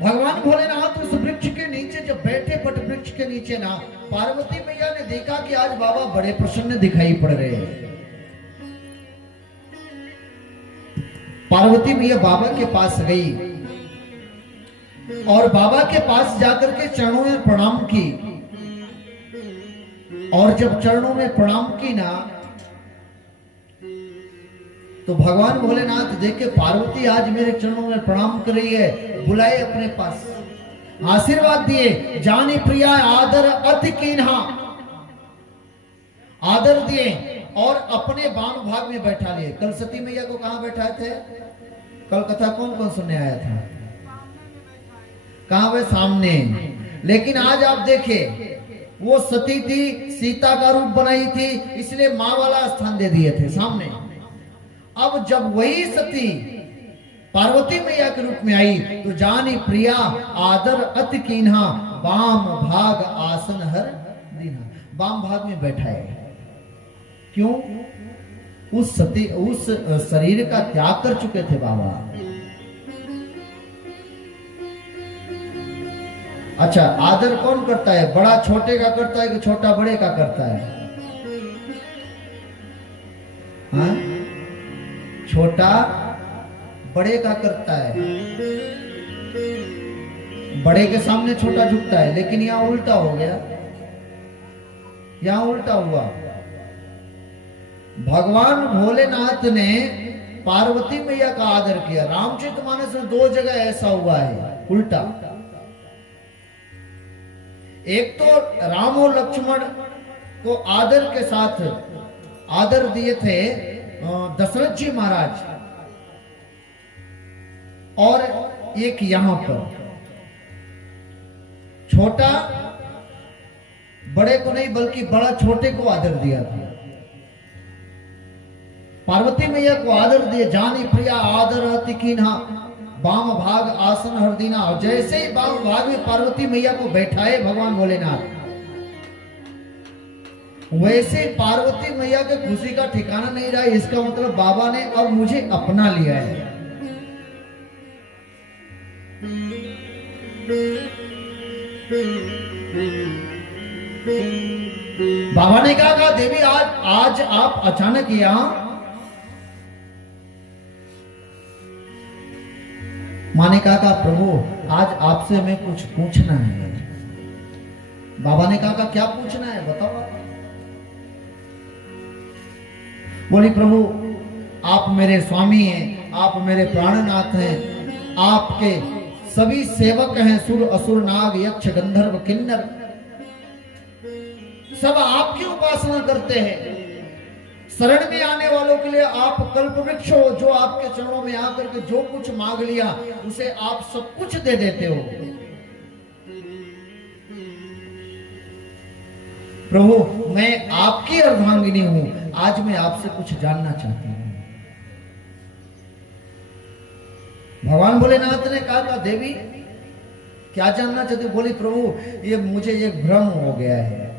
भगवान भोलेनाथ उस वृक्ष के नीचे जब बैठे, वट वृक्ष के नीचे ना, पार्वती मैया ने देखा कि आज बाबा बड़े प्रसन्न दिखाई पड़ रहे हैं। पार्वती मैया बाबा के पास गई और बाबा के पास जाकर के चरणों में प्रणाम की। और जब चरणों में प्रणाम की ना, तो भगवान भोलेनाथ देखे पार्वती आज मेरे चरणों में प्रणाम कर रही है, बुलाए अपने पास, आशीर्वाद दिए। जानी प्रिया आदर अति कीन्हा, आदर दिए और अपने बाम भाग में बैठा लिए। कल सती मैया को कहां बैठाए थे? कल कथा कौन कौन सुनने आया था? कहां? वे सामने। लेकिन आज आप देखे, वो सती थी, सीता का रूप बनाई थी, इसलिए मां वाला स्थान दे दिए थे सामने। अब जब वही सती पार्वती मैया के रूप में आई, तो जानी प्रिया आदर अति कीन्हा, वाम भाग आसन हर दीन्हा, वाम भाग में बैठाए। क्यों? उस सती, उस शरीर का त्याग कर चुके थे बाबा। अच्छा, आदर कौन करता है? बड़ा छोटे का करता है कि छोटा बड़े का करता है? हाँ? छोटा बड़े का करता है, बड़े के सामने छोटा झुकता है। लेकिन यहां उल्टा हो गया, यहां उल्टा हुआ। भगवान भोलेनाथ ने पार्वती मैया का आदर किया। रामचरितमानस में 2 जगह ऐसा हुआ है उल्टा। एक तो राम और लक्ष्मण को आदर के साथ आदर दिए थे दशरथ जी महाराज, और एक यहां पर छोटा बड़े को नहीं बल्कि बड़ा छोटे को आदर दिया था। पार्वती मैया को आदर दिए। जानी प्रिया आदर अति कीन्हा, वाम भाग आसन हर दीन्हा। और जैसे ही वाम भाग में पार्वती मैया को बैठाए भगवान भोलेनाथ, वैसे पार्वती मैया के खुशी का ठिकाना नहीं रहा। इसका मतलब बाबा ने अब मुझे अपना लिया है। बाबा ने कहा देवी आज आप अचानक यहाँ? माँ ने कहा प्रभु आज आपसे हमें कुछ पूछना है। बाबा ने कहा क्या पूछना है बताओ। बोली प्रभु आप मेरे स्वामी हैं, आप मेरे प्राणनाथ हैं, आपके सभी सेवक हैं, सुर असुर नाग यक्ष गंधर्व किन्नर, सब आपकी उपासना करते हैं। शरण में आने वालों के लिए आप कल्प वृक्ष हो, जो आपके चरणों में आकर के जो कुछ मांग लिया उसे आप सब कुछ दे देते हो। प्रभु मैं आपकी अर्धांगिनी हूं, आज मैं आपसे कुछ जानना चाहती हूं। भगवान भोलेनाथ ने कहा देवी क्या जानना चाहते? बोली प्रभु ये मुझे एक भ्रम हो गया है।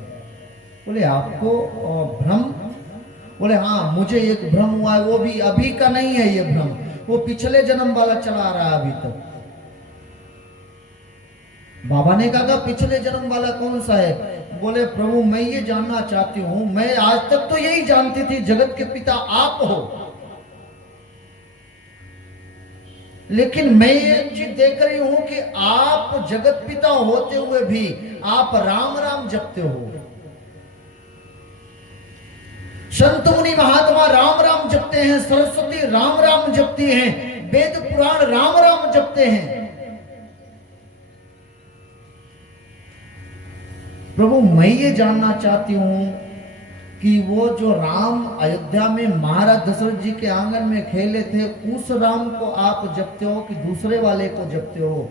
बोले आपको भ्रम? बोले हाँ मुझे एक भ्रम हुआ है, वो भी अभी का नहीं है ये भ्रम, वो पिछले जन्म वाला चला रहा है अभी तक। बाबा ने कहा पिछले जन्म वाला कौन सा है? बोले प्रभु मैं ये जानना चाहती हूं, मैं आज तक तो यही जानती थी जगत के पिता आप हो, लेकिन मैं ये चीज देख रही हूं कि आप जगत पिता होते हुए भी आप राम राम जपते हो। संत मुनि महात्मा राम राम जपते हैं, सरस्वती राम राम जपती हैं, वेद पुराण राम राम जपते हैं, प्रभु मैं ये जानना चाहती हूं कि वो जो राम अयोध्या में महाराज दशरथ जी के आंगन में खेले थे, उस राम को आप जपते हो कि दूसरे वाले को जपते हो?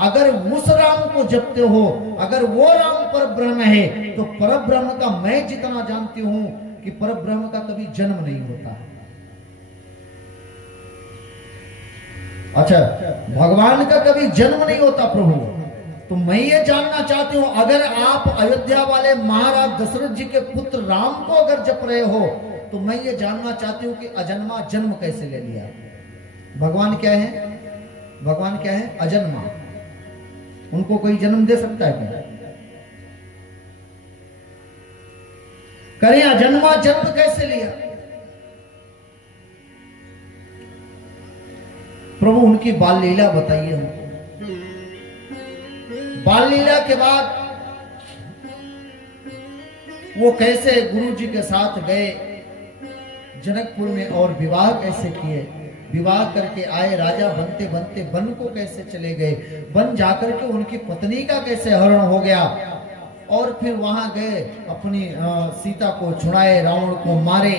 अगर उस राम को जपते हो, अगर वो राम पर ब्रह्म है, तो पर ब्रह्म का मैं जितना जानती हूं कि पर ब्रह्म का कभी जन्म नहीं होता। अच्छा, भगवान का कभी जन्म नहीं होता प्रभु। तो मैं ये जानना चाहती हूं, अगर आप अयोध्या वाले महाराज दशरथ जी के पुत्र राम को अगर जप रहे हो, तो मैं ये जानना चाहती हूं कि अजन्मा जन्म कैसे ले लिया? भगवान क्या है? भगवान क्या है? अजन्मा। उनको कोई जन्म दे सकता है क्या? करें, अजन्मा जन्म कैसे लिया? प्रभु उनकी बाल लीला बताइए हमको। बाल लीला के बाद वो कैसे गुरु जी के साथ गए जनकपुर में और विवाह कैसे किए, विवाह करके आए, राजा बनते बनते वन को कैसे चले गए, वन जाकर के उनकी पत्नी का कैसे हरण हो गया, और फिर वहां गए अपनी सीता को छुड़ाए, रावण को मारे,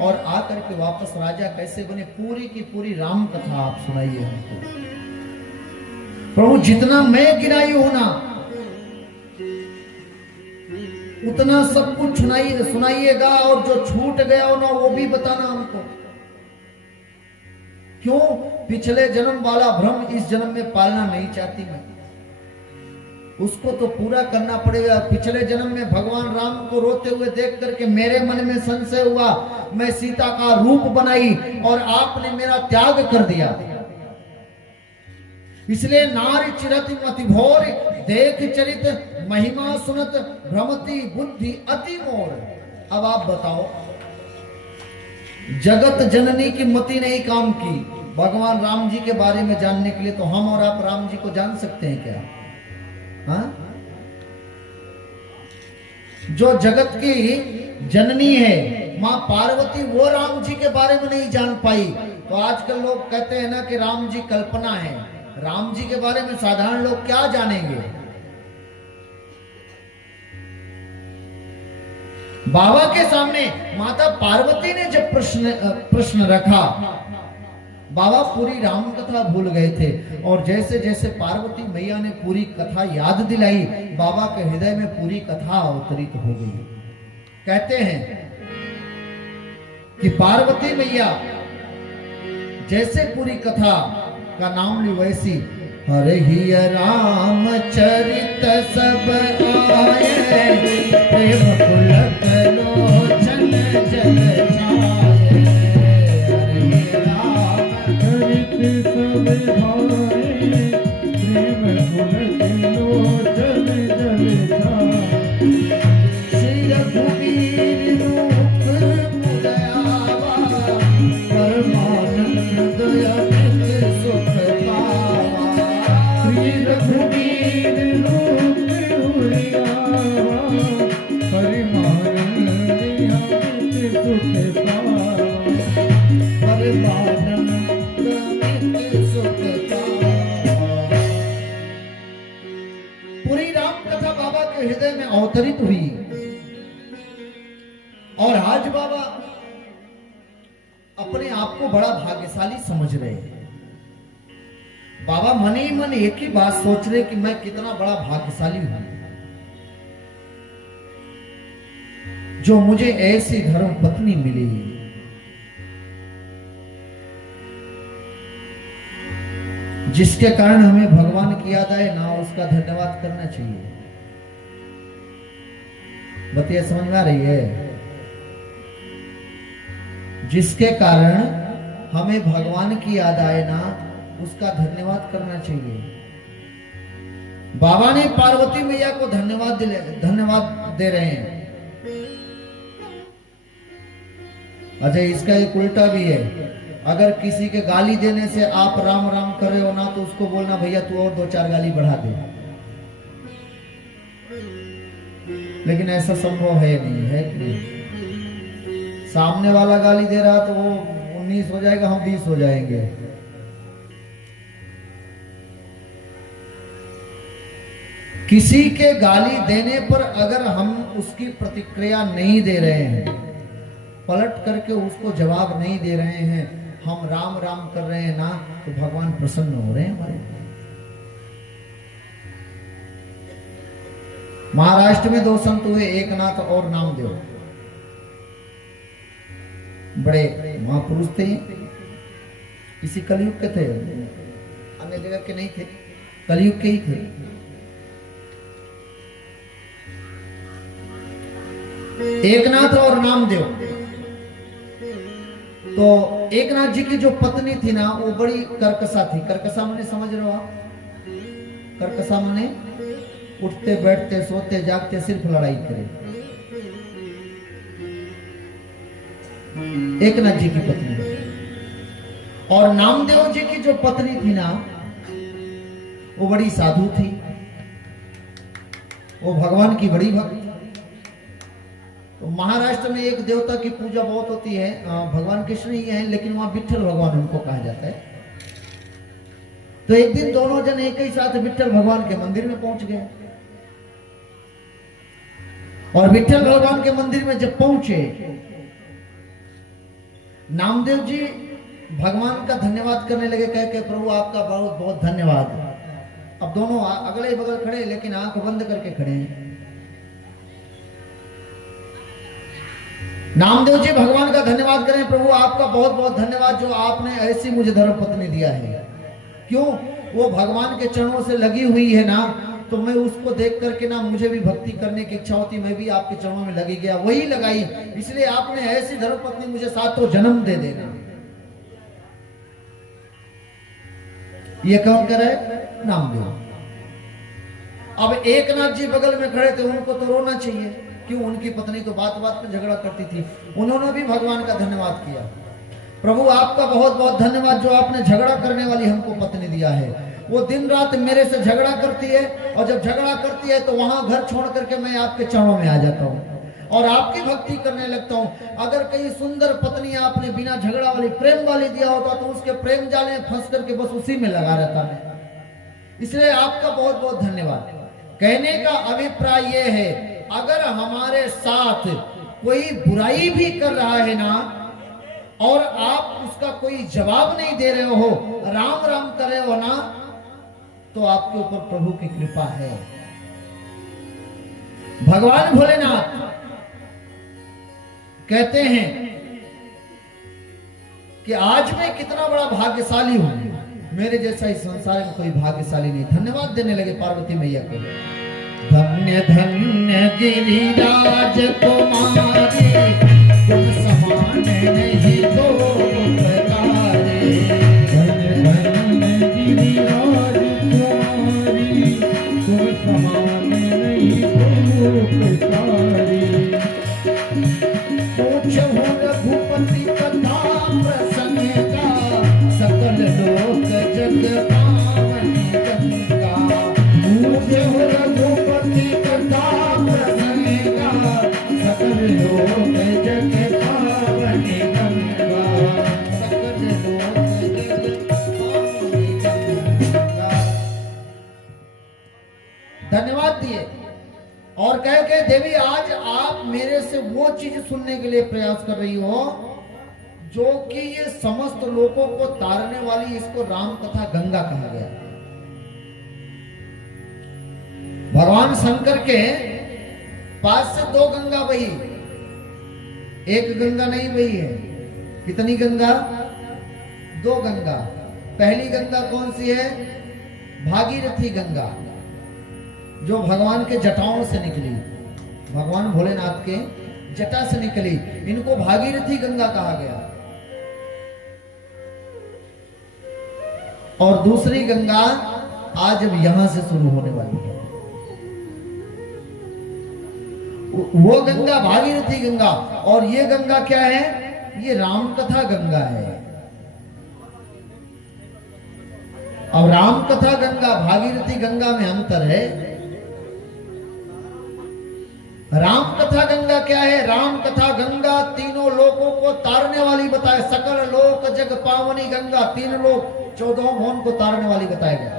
और आकर के वापस राजा कैसे बने, पूरी की पूरी राम कथा आप सुनाइए हमको। प्रभु जितना मैं गिनाई हूं ना, उतना सब कुछ सुनाइएगा, और जो छूट गया हो ना वो भी बताना हमको। क्यों? पिछले जन्म वाला भ्रम इस जन्म में पालना नहीं चाहती मैं, उसको तो पूरा करना पड़ेगा। पिछले जन्म में भगवान राम को रोते हुए देख करके मेरे मन में संशय हुआ, मैं सीता का रूप बनाई और आपने मेरा त्याग कर दिया। इसलिए नारी चिरति मति भोर, देख चरित महिमा सुनत भ्रमति बुद्धि अति मोर। अब आप बताओ, जगत जननी की मति नहीं काम की भगवान राम जी के बारे में जानने के लिए, तो हम और आप राम जी को जान सकते हैं क्या? हाँ? जो जगत की जननी है मां पार्वती, वो राम जी के बारे में नहीं जान पाई। तो आजकल लोग कहते हैं ना कि राम जी कल्पना है। राम जी के बारे में साधारण लोग क्या जानेंगे? बाबा के सामने माता पार्वती ने जब प्रश्न रखा, बाबा पूरी राम कथा भूल गए थे, और जैसे जैसे पार्वती मैया ने पूरी कथा याद दिलाई, बाबा के हृदय में पूरी कथा अवतरित हो गई। कहते हैं कि पार्वती मैया जैसे पूरी कथा का नाम ली, वैसी हरे ही राम चरित सब आए, प्रेम पुलक लोचन जल छाए। हरे राम चरित सब आए, प्रेम पुलक लोचन जल छाए। श्री रघुवीर रूप मुदयावा, परमानंद अमित सुख पावा। श्री रघुवीर रूप मुदयावा, परमानंद अमित सुख पावा। परमानंद अमित सुख पावा। पूरी राम कथा बाबा के हृदय में अवतरित हुई, और आज बाबा अपने आप को बड़ा भाग्यशाली समझ रहे हैं। बाबा मन ही मन एक ही बात सोच रहे कि मैं कितना बड़ा भाग्यशाली हूं, जो मुझे ऐसी धर्म पत्नी मिली, जिसके कारण हमें भगवान की याद आए ना, उसका धन्यवाद करना चाहिए। बतिया समझ में आ रही है? जिसके कारण हमें भगवान की याद आए ना, उसका धन्यवाद करना चाहिए। बाबा ने पार्वती मैया को धन्यवाद दे रहे हैं। अच्छा, इसका एक उल्टा भी है। अगर किसी के गाली देने से आप राम राम कर रहे हो ना, तो उसको बोलना भैया तू और 2-4 गाली बढ़ा दे। लेकिन ऐसा संभव है नहीं, है कि नहीं? सामने वाला गाली दे रहा तो वो 19 हो जाएगा, हम 20 हो जाएंगे। किसी के गाली देने पर अगर हम उसकी प्रतिक्रिया नहीं दे रहे हैं, पलट करके उसको जवाब नहीं दे रहे हैं, हम राम राम कर रहे हैं ना, तो भगवान प्रसन्न हो रहे हैं हमारे। महाराष्ट्र में 2 संत हुए, एकनाथ और नामदेव, बड़े महापुरुष थे। किसी कलयुग के थे, अन्य जगह के नहीं थे, कलयुग के ही थे। एकनाथ और नामदेव। तो एकनाथ जी की जो पत्नी थी ना, वो बड़ी कर्कशा थी। कर्कशा माने समझ रहे हो आप? कर्कशा माने उठते बैठते सोते जागते सिर्फ लड़ाई करे। एकनाथ जी की पत्नी। और नामदेव जी की जो पत्नी थी ना, वो बड़ी साधु थी, वो भगवान की बड़ी भक्त। तो महाराष्ट्र में एक देवता की पूजा बहुत होती है, भगवान कृष्ण ही है, लेकिन वहां विठल भगवान उनको कहा जाता है। तो एक दिन दोनों जन एक ही साथ विठल भगवान के मंदिर में पहुंच गए। और विठल भगवान के मंदिर में जब पहुंचे, नामदेव जी भगवान का धन्यवाद करने लगे, कह के प्रभु आपका बहुत बहुत धन्यवाद। अब दोनों अगले बगल खड़े, लेकिन आंख बंद करके खड़े हैं। नामदेव जी भगवान का धन्यवाद करें, प्रभु आपका बहुत बहुत धन्यवाद जो आपने ऐसी मुझे धर्म पत्नी दिया है। क्यों? वो भगवान के चरणों से लगी हुई है ना, तो मैं उसको देख करके ना मुझे भी भक्ति करने की इच्छा होती, मैं भी आपके चरणों में लगी गया, वही लगाई, इसलिए आपने ऐसी धर्म पत्नी मुझे 7 जन्म दे देना। ये कौन करे? नामदेव। अब एकनाथ जी बगल में खड़े थे, उनको तो रोना चाहिए। क्यों? उनकी पत्नी तो बात बात में झगड़ा करती थी। उन्होंने भी भगवान का धन्यवाद किया, प्रभु आपका बहुत बहुत धन्यवाद जो आपने झगड़ा करने वाली हमको पत्नी दिया है। वो दिन रात मेरे से झगड़ा करती है, और जब झगड़ा करती है तो वहां घर छोड़ करके मैं आपके चरणों में आ जाता हूँ और आपकी भक्ति करने लगता हूँ। अगर कहीं सुंदर पत्नी आपने बिना झगड़ा वाली प्रेम वाली दिया होता तो उसके प्रेम जाले में फंस करके बस उसी में लगा रहता मैं। इसलिए आपका बहुत बहुत धन्यवाद। कहने का अभिप्राय यह है, अगर हमारे साथ कोई बुराई भी कर रहा है ना, और आप उसका कोई जवाब नहीं दे रहे हो, राम राम कर रहे हो ना, तो आपके ऊपर प्रभु की कृपा है। भगवान भोलेनाथ कहते हैं कि आज मैं कितना बड़ा भाग्यशाली हूं, मेरे जैसा इस संसार में कोई भाग्यशाली नहीं। धन्यवाद देने लगे पार्वती मैया को। धन्य धन्य गिरिराज कुमारी, तुम समान नहीं दो प्रकारे। धन्य धन्य गिरिराज कुमारी, तुम समान नहीं दो प्रकारे। पूछो रघुपति कथा प्रसंग का, सकल लोक जग पावनी गंगा। पूछो रघुपति कथा प्रसंग का, सकल लोक जग पावनी गंगा। सकल लोक जग पावनी गंगा। धन्यवाद दिए और कह के देवी आज आप मेरे से वो चीज सुनने के लिए प्रयास कर रही हो जो कि ये समस्त लोगों को तारने वाली, इसको राम कथा गंगा कहा गया। भगवान शंकर के पास से 2 गंगा बही, एक गंगा नहीं बही है। कितनी गंगा? 2 गंगा। पहली गंगा कौन सी है? भागीरथी गंगा, जो भगवान के जटाओं से निकली, भगवान भोलेनाथ के जटा से निकली, इनको भागीरथी गंगा कहा गया। और दूसरी गंगा आज अब यहां से शुरू होने वाली है, वो गंगा भागीरथी गंगा। और ये गंगा क्या है? ये राम कथा गंगा है। और राम कथा गंगा भागीरथी गंगा में अंतर है। राम कथा गंगा क्या है? राम कथा गंगा तीनों लोकों को तारने वाली बताए, सकल लोक जग पावनी गंगा, 3 लोक 14 भुवन को तारने वाली बताया गया।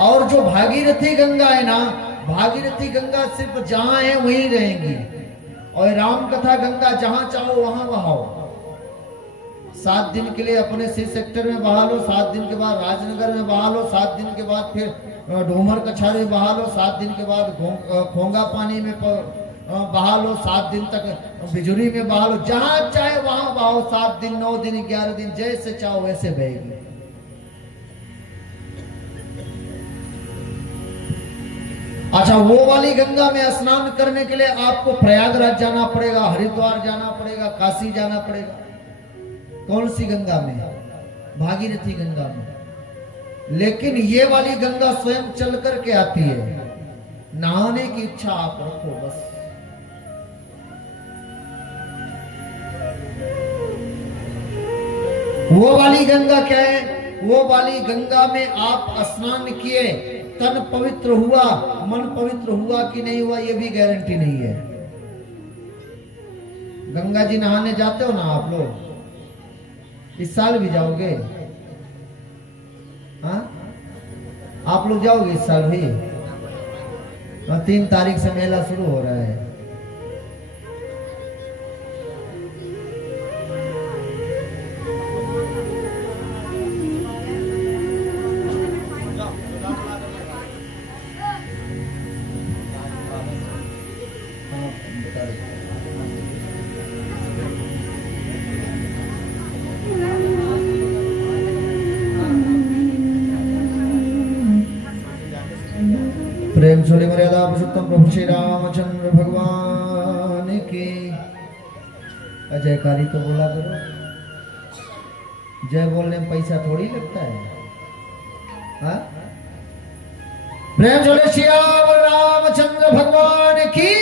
और जो भागीरथी गंगा है ना, भागीरथी गंगा सिर्फ जहां है वहीं रहेंगी, और राम कथा गंगा जहां चाहो वहां बहाओ। 7 दिन के लिए अपने सी सेक्टर में बहा लो, 7 दिन के बाद राजनगर में बहा लो, 7 दिन के बाद फिर ढूमर कछार में बहा लो, 7 दिन के बाद खोंगा पानी में बहा लो, 7 दिन तक बिजुरी में बहा लो, जहां चाहे वहां बहाओ। 7 दिन 9 दिन 11 दिन जैसे चाहो वैसे बहेगी। अच्छा, वो वाली गंगा में स्नान करने के लिए आपको प्रयागराज जाना पड़ेगा, हरिद्वार जाना पड़ेगा, काशी जाना पड़ेगा। कौन सी गंगा में? भागीरथी गंगा में। लेकिन ये वाली गंगा स्वयं चल करके आती है। नहाने की इच्छा आप रखो बस। वो वाली गंगा क्या है? वो वाली गंगा में आप स्नान किए, तन पवित्र हुआ, मन पवित्र हुआ कि नहीं हुआ ये भी गारंटी नहीं है। गंगा जी नहाने जाते हो ना आप लोग? इस साल भी जाओगे? हाँ, आप लोग जाओगे इस साल भी? 3 तारीख से मेला शुरू हो रहा है। प्रेम छोले मर्यादा पुरुषोत्तम प्रभु श्री रामचंद्र भगवान की जयकारी तो बोला करो। जय बोलने में पैसा थोड़ी लगता है। हाँ? प्रेम छोले श्री रामचंद्र भगवान की।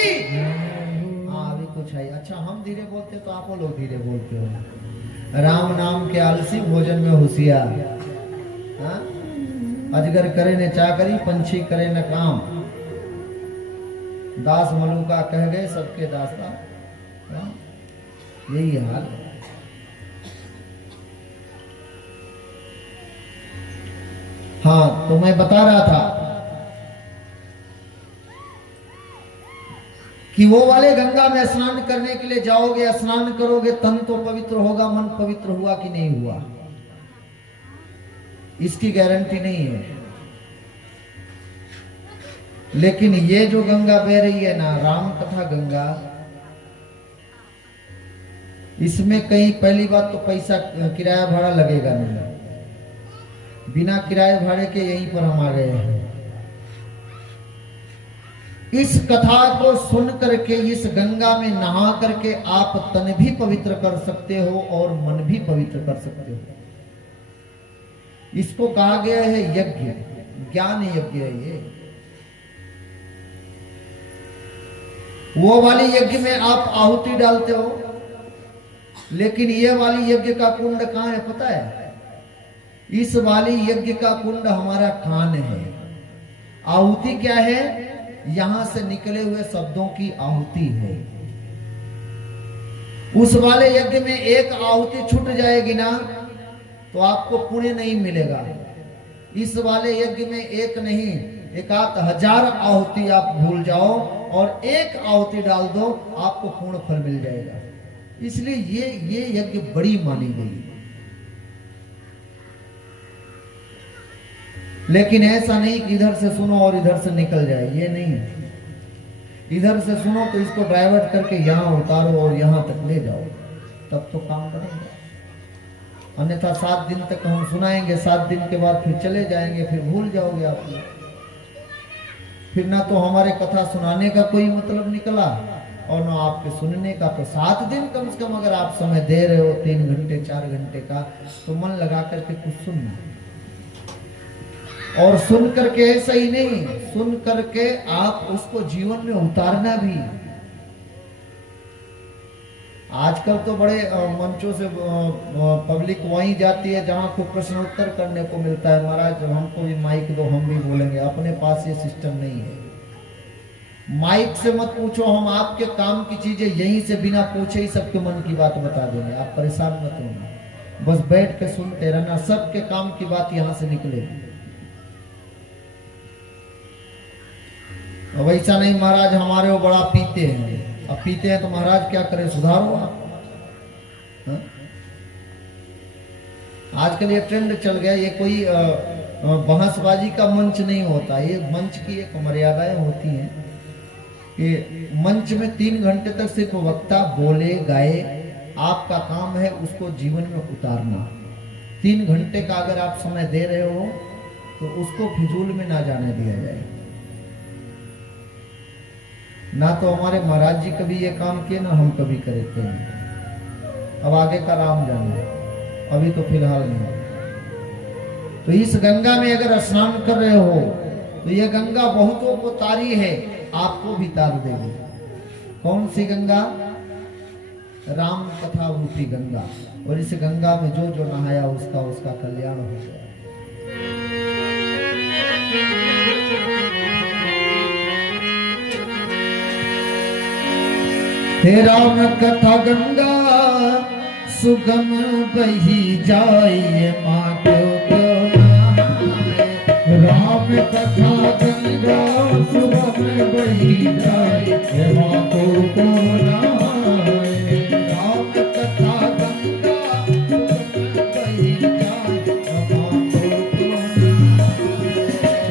हाँ, अभी कुछ है। अच्छा, हम धीरे बोलते तो आप लोग धीरे बोलते हो। राम नाम के आलसी, भोजन में होशियार। हाँ? अजगर करे ने चाकरी, पंछी करे न काम। दास मलूका कह गए सबके दास्ता। यही हाल है। हाँ, तो मैं बता रहा था कि वो वाले गंगा में स्नान करने के लिए जाओगे, स्नान करोगे, तन तो पवित्र होगा, मन पवित्र हुआ कि नहीं हुआ इसकी गारंटी नहीं है। लेकिन ये जो गंगा बह रही है ना, राम कथा गंगा, इसमें कहीं पहली बात तो पैसा किराया भाड़ा लगेगा नहीं। बिना किराए भाड़े के यहीं पर हम आ गए हैं। इस कथा को सुन करके, इस गंगा में नहा करके आप तन भी पवित्र कर सकते हो और मन भी पवित्र कर सकते हो। इसको कहा गया है यज्ञ, ज्ञान यज्ञ है ये। वो वाली यज्ञ में आप आहुति डालते हो, लेकिन ये वाली यज्ञ का कुंड कहां है पता है? इस वाली यज्ञ का कुंड हमारा कान है। आहुति क्या है? यहां से निकले हुए शब्दों की आहुति है। उस वाले यज्ञ में एक आहुति छूट जाएगी ना तो आपको पुण्य नहीं मिलेगा। इस वाले यज्ञ में एक नहीं, 1000 आहुति आप भूल जाओ और एक आहुति डाल दो, आपको पूर्ण फल मिल जाएगा। इसलिए ये यज्ञ बड़ी मानी गई। लेकिन ऐसा नहीं कि इधर से सुनो और इधर से निकल जाए, ये नहीं है। इधर से सुनो तो इसको डाइवर्ट करके यहां उतारो और यहां तक ले जाओ, तब तो काम करेंगे। अन्यथा 7 दिन तक हम सुनाएंगे, 7 दिन के बाद फिर चले जाएंगे, फिर भूल जाओगे आप लोग। फिर ना तो हमारे कथा सुनाने का कोई मतलब निकला और ना आपके सुनने का। तो 7 दिन कम से कम अगर आप समय दे रहे हो, 3 घंटे 4 घंटे का, तो मन लगा करके कुछ सुनना। और सुन करके ऐसा ही नहीं, सुन करके आप उसको जीवन में उतारना भी। आजकल तो बड़े मंचों से पब्लिक वहीं जाती है जहां को प्रश्नोत्तर करने को मिलता है। महाराज हमको भी माइक दो, हम भी बोलेंगे। अपने पास ये सिस्टम नहीं है। माइक से मत पूछो, हम आपके काम की चीजें यहीं से बिना पूछे ही सबके मन की बात बता देंगे। आप परेशान मत होना, बस बैठ के सुनते रहना, सबके काम की बात यहां से निकलेगी। अब ऐसा नहीं महाराज हमारे वो बड़ा पीते हैं, अब पीते हैं तो महाराज क्या करें, सुधारो आप। हाँ? आजकल ये ट्रेंड चल गया, ये कोई बहसबाजी का मंच नहीं होता, ये मंच की एक मर्यादाएं होती हैं कि मंच में 3 घंटे तक सिर्फ वक्ता बोले गाए, आपका काम है उसको जीवन में उतारना। 3 घंटे का अगर आप समय दे रहे हो तो उसको फिजूल में ना जाने दिया जाए। ना तो हमारे महाराज जी कभी ये काम किए, ना हम कभी करते हैं। अब आगे का राम जाने, अभी तो फिलहाल नहीं। तो इस गंगा में अगर स्नान कर रहे हो तो ये गंगा बहुतों को तारी है, आपको भी तार देगी। कौन सी गंगा? राम कथा रूपी गंगा। और इस गंगा में जो जो नहाया उसका उसका कल्याण हो गया। हे राम कथा गंगा सुगम बही जाए, माँ को राम कथा गंगा सुगम बही जाए, माँ को राम कथा गंगा सुगम बही जाए,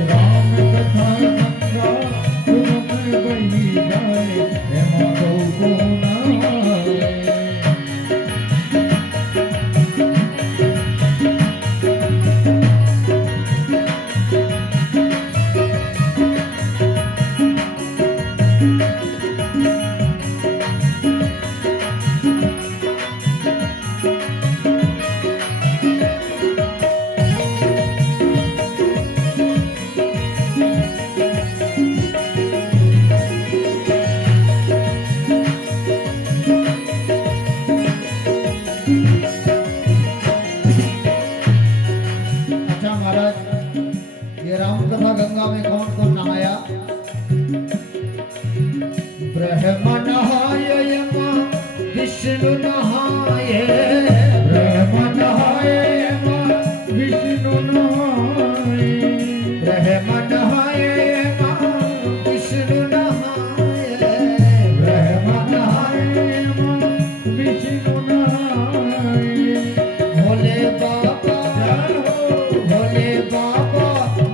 माँ को राम कथा गंगा सुगम बही जाए, माँ को गंगा में कौन कौन नहाया? ब्रह्मा नहाए, विष्णु नहाए, ब्रह्मा नहाए, विष्णु नहाए, ब्रह्मा नहाए, विष्णु नहाए, ब्रह्मा नहाए, विष्णु नहाए। भोले बाबा भोले बाबा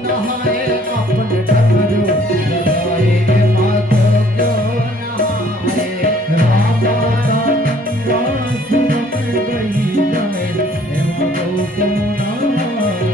नहाए अपने डमरू लगाए, माधो क्यों नहाए, रामा गंगा सुगम बही जाए, माधो क्यों नहाए।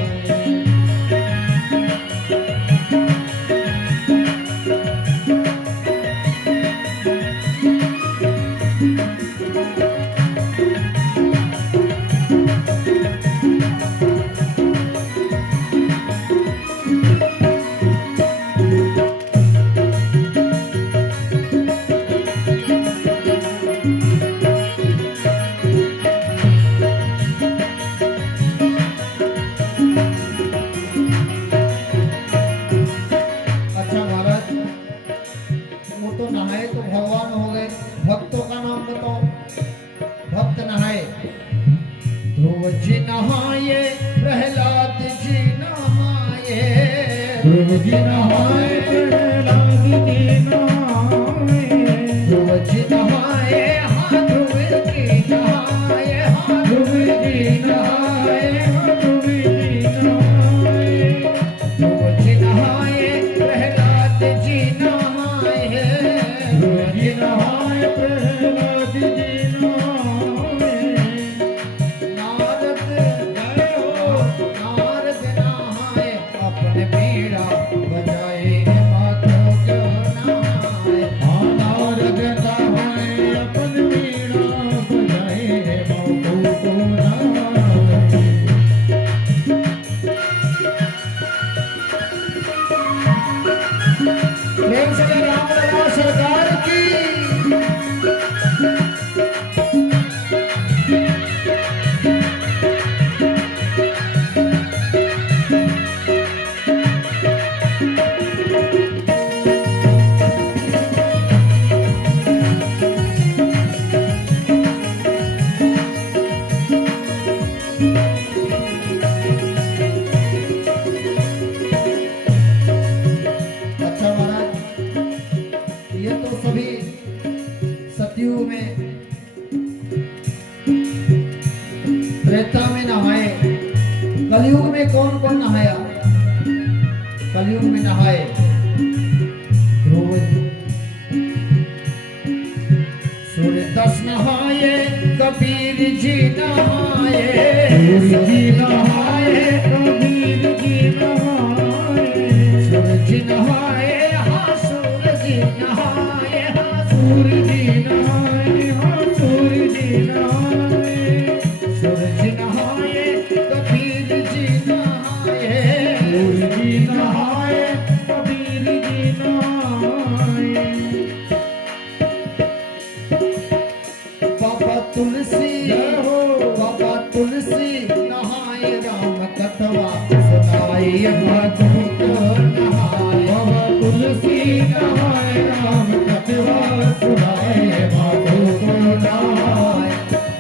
भक्तों का नाम बताओ। भक्त नहाए, ध्रुव जी नहाए, प्रहलाद जी नहाए, ध्रुव जी नहाए, प्रहलाद जी नहाए, ध्रुव जी नहाए, हाँ ध्रुव जी नहाए, हाँ ध्रुव जी नहाए, हाँ ध्रुव जी नहाए, ध्रुव जी नहाए, प्रहलाद जी नहाए, ध्रुव जी नहाए, प्रहलाद जी नहाए। नारद गए हो, नारद नहाए, अपने बीड़ा बजाए। त्रेता में नहाए। कलयुग में कौन कौन नहाया? कलयुग में नहाए ध्रुव, सूर्यदास नहाए, कबीर जी नहाए, सूर्य जी नहाए, कबीर जी नहाए, सूर्य जी नहाए, हाँ सूर्य जी नहाए, हाँ सूर्य जी नहाए, हाँ सूर्य जी नहाए, सूर्य जी नहाए, कबीर जी नहाए, सूर्य जी नहाए, कबीर जी नहाए। बाबा तुलसी हो, बाबा तुलसी नहाए, राम कथवा सुनाए, मधु को नहाए, बाबा तुलसी नहाए, राम कथवा सुनाए, मधु को नहाए,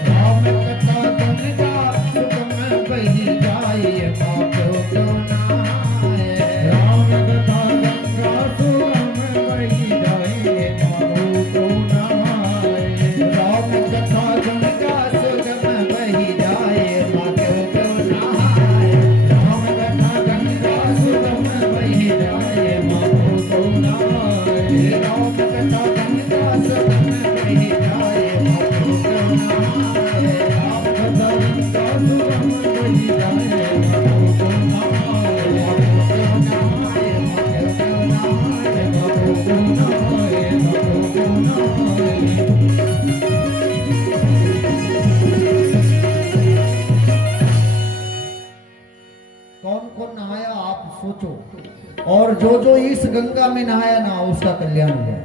राम कथा गंगा सुगम बही जाए, मधु को नहाए, राम कथा गंगा सुगम बही जाए, मधु को नहाए, राम कथा गंगा सुगम बही जाए, मधु को नहाए, राम कथा गंगा सुगम बही जाए, मधु को नहाए, राम कथा गंगा सुगम बही जाए, मधु को नहाए, राम कथा गंगा सुगम बही जाए, मधु को नहाए, मधु को नहाए, मधु को नहाए। कौन कौन नहाया आप सोचो, और जो जो इस गंगा में नहाया ना उसका कल्याण हुआ।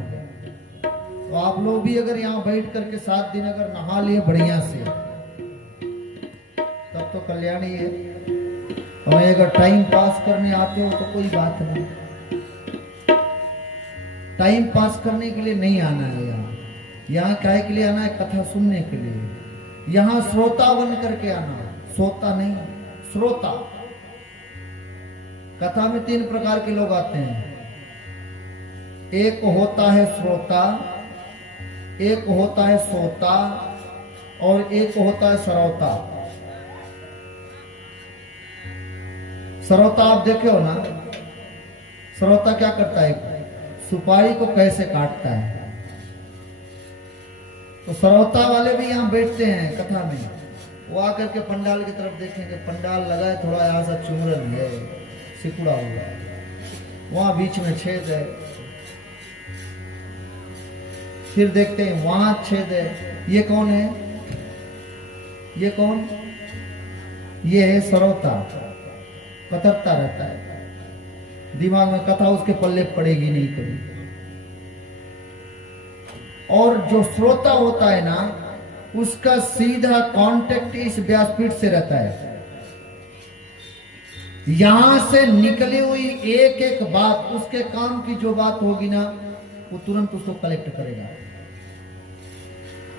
तो आप लोग भी अगर यहाँ बैठ करके 7 दिन अगर नहा लिए बढ़िया से, तब तो कल्याण ही है। और अगर टाइम पास करने आते हो तो कोई बात नहीं, टाइम पास करने के लिए नहीं आना है यहाँ। यहाँ काहे के लिए आना है? कथा सुनने के लिए। यहाँ श्रोता बन करके आना, सोता नहीं, श्रोता। कथा में 3 प्रकार के लोग आते हैं। एक होता है श्रोता, एक होता है सोता, और एक होता है सरौता। सरौता आप देखे हो ना, सरौता क्या करता है? सुपारी को कैसे काटता है। तो सरौता वाले भी यहाँ बैठते हैं कथा में। वो आकर के पंडाल की तरफ देखेंगे, पंडाल लगा है, थोड़ा यहाँ सा चुमरन है, सिकुड़ा हुआ है, वहां बीच में छेद है। फिर देखते हैं वहां छेद है, ये कौन है? ये कौन? ये है सरौता, कतरता रहता है, दिमाग में कथा उसके पल्ले पड़ेगी नहीं कभी। और जो श्रोता होता है ना, उसका सीधा कांटेक्ट इस व्यासपीठ से रहता है। यहां से निकली हुई एक एक बात, उसके काम की जो बात होगी ना, वो तुरंत उसको कलेक्ट करेगा।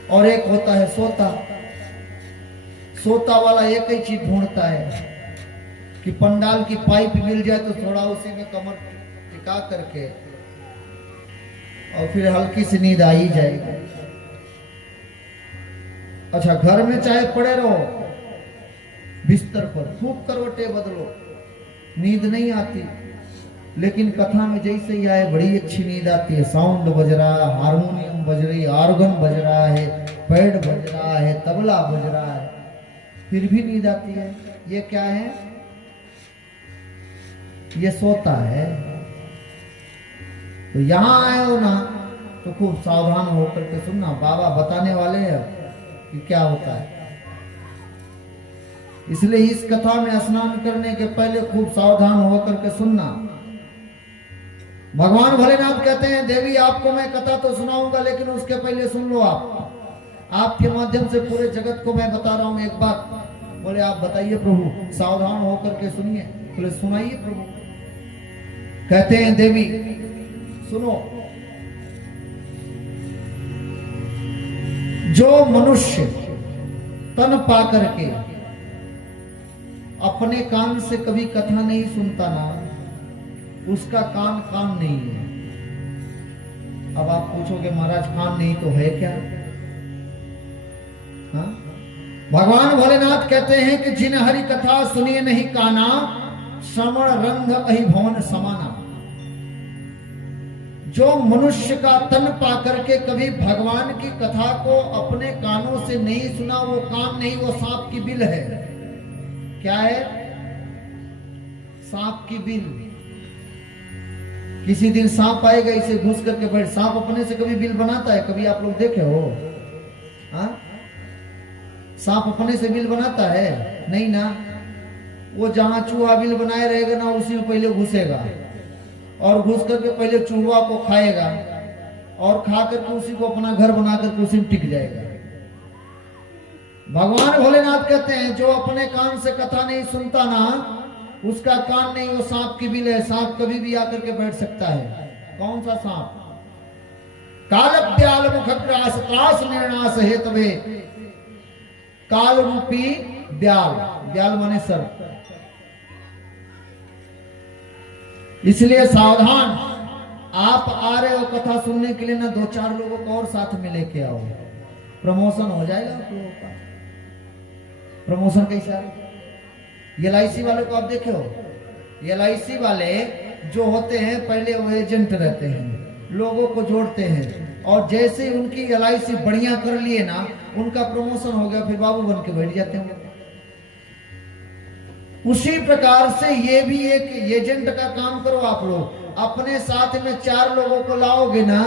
और एक होता है सोता। सोता वाला एक ही चीज ढूंढता है कि पंडाल की पाइप मिल जाए तो थोड़ा उसी में कमर टिका करके और फिर हल्की सी नींद आ ही जाएगी। अच्छा, घर में चाहे पड़े रहो बिस्तर पर, खूब करवटे बदलो, नींद नहीं आती, लेकिन कथा में जैसे ही आए बड़ी अच्छी नींद आती है। साउंड बज रहा है, हारमोनियम बज रही, ऑर्गन बज रहा है, पैड बज रहा है, तबला बज रहा है, फिर भी नींद आती है। ये क्या है? ये सोता है। तो यहां आए हो ना तो खूब सावधान होकर के सुनना, बाबा बताने वाले हैं कि क्या होता है। इसलिए इस कथा में स्नान करने के पहले खूब सावधान होकर के सुनना। भगवान भोलेनाथ कहते हैं, देवी आपको मैं कथा तो सुनाऊंगा, लेकिन उसके पहले सुन लो आप। आपके माध्यम से पूरे जगत को मैं बता रहा हूं एक बात। बोले आप बताइए प्रभु, सावधान होकर के सुनिए। बोले सुनाइए प्रभु। कहते हैं देवी सुनो, जो मनुष्य तन पा करके अपने कान से कभी कथा नहीं सुनता ना, उसका कान कान नहीं है। अब आप पूछोगे महाराज कान नहीं तो है क्या? हाँ, भगवान भोलेनाथ कहते हैं कि जिन हरि कथा सुनिए नहीं काना, श्रवण रंग अहि भवन समाना। जो मनुष्य का तन पाकर के कभी भगवान की कथा को अपने कानों से नहीं सुना, वो कान नहीं, वो सांप की बिल है। क्या है? सांप की बिल। किसी दिन सांप आएगा, इसे घुस करके बैठ। सांप अपने से कभी बिल बनाता है? कभी आप लोग देखे हो? हाँ, सांप अपने से बिल बनाता है? नहीं ना। वो जहां चूहा बिल बनाए रहेगा ना, उसी में पहले घुसेगा और घुस करके पहले चूहा को खाएगा और खा करके उसी को अपना घर बना करके उसी में टिक जाएगा। भगवान भोलेनाथ कहते हैं जो अपने कान से कथा नहीं सुनता ना, उसका कान नहीं, वो सांप की बिल है। सांप कभी भी आकर के बैठ सकता है। कौन सा सांप? काल ब्याल मुखग्रास त्रास निर्णास है तबे। काल रूपी ब्याल, ब्याल माने सर्प। इसलिए सावधान। आप आ रहे हो कथा सुनने के लिए ना, 2-4 लोगों को और साथ में लेके आओ, प्रमोशन हो जाएगा आप लोगों का। प्रमोशन कैसा है? LIC वाले को आप देखे हो? LIC वाले जो होते हैं पहले वो एजेंट रहते हैं, लोगों को जोड़ते हैं, और जैसे उनकी LIC बढ़िया कर लिए ना, उनका प्रमोशन हो गया, फिर बाबू बन के बैठ जाते हैं। उसी प्रकार से ये भी एक एजेंट का काम करो आप लोग। अपने साथ में 4 लोगों को लाओगे ना,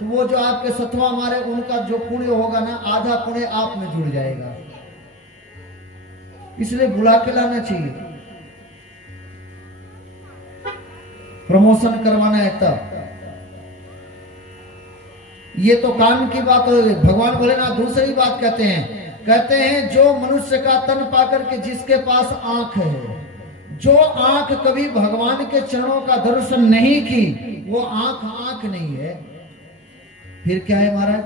तो वो जो आपके सतवा मारे उनका जो पुण्य होगा ना, आधा पुण्य आप में जुड़ जाएगा। इसलिए बुला के लाना चाहिए। प्रमोशन करवाना है तब। ये तो कान की बात हो गई। भगवान भोलेनाथ दूसरी बात कहते हैं जो मनुष्य का तन पाकर के जिसके पास आंख है, जो आंख कभी भगवान के चरणों का दर्शन नहीं की, वो आंख नहीं है। फिर क्या है महाराज?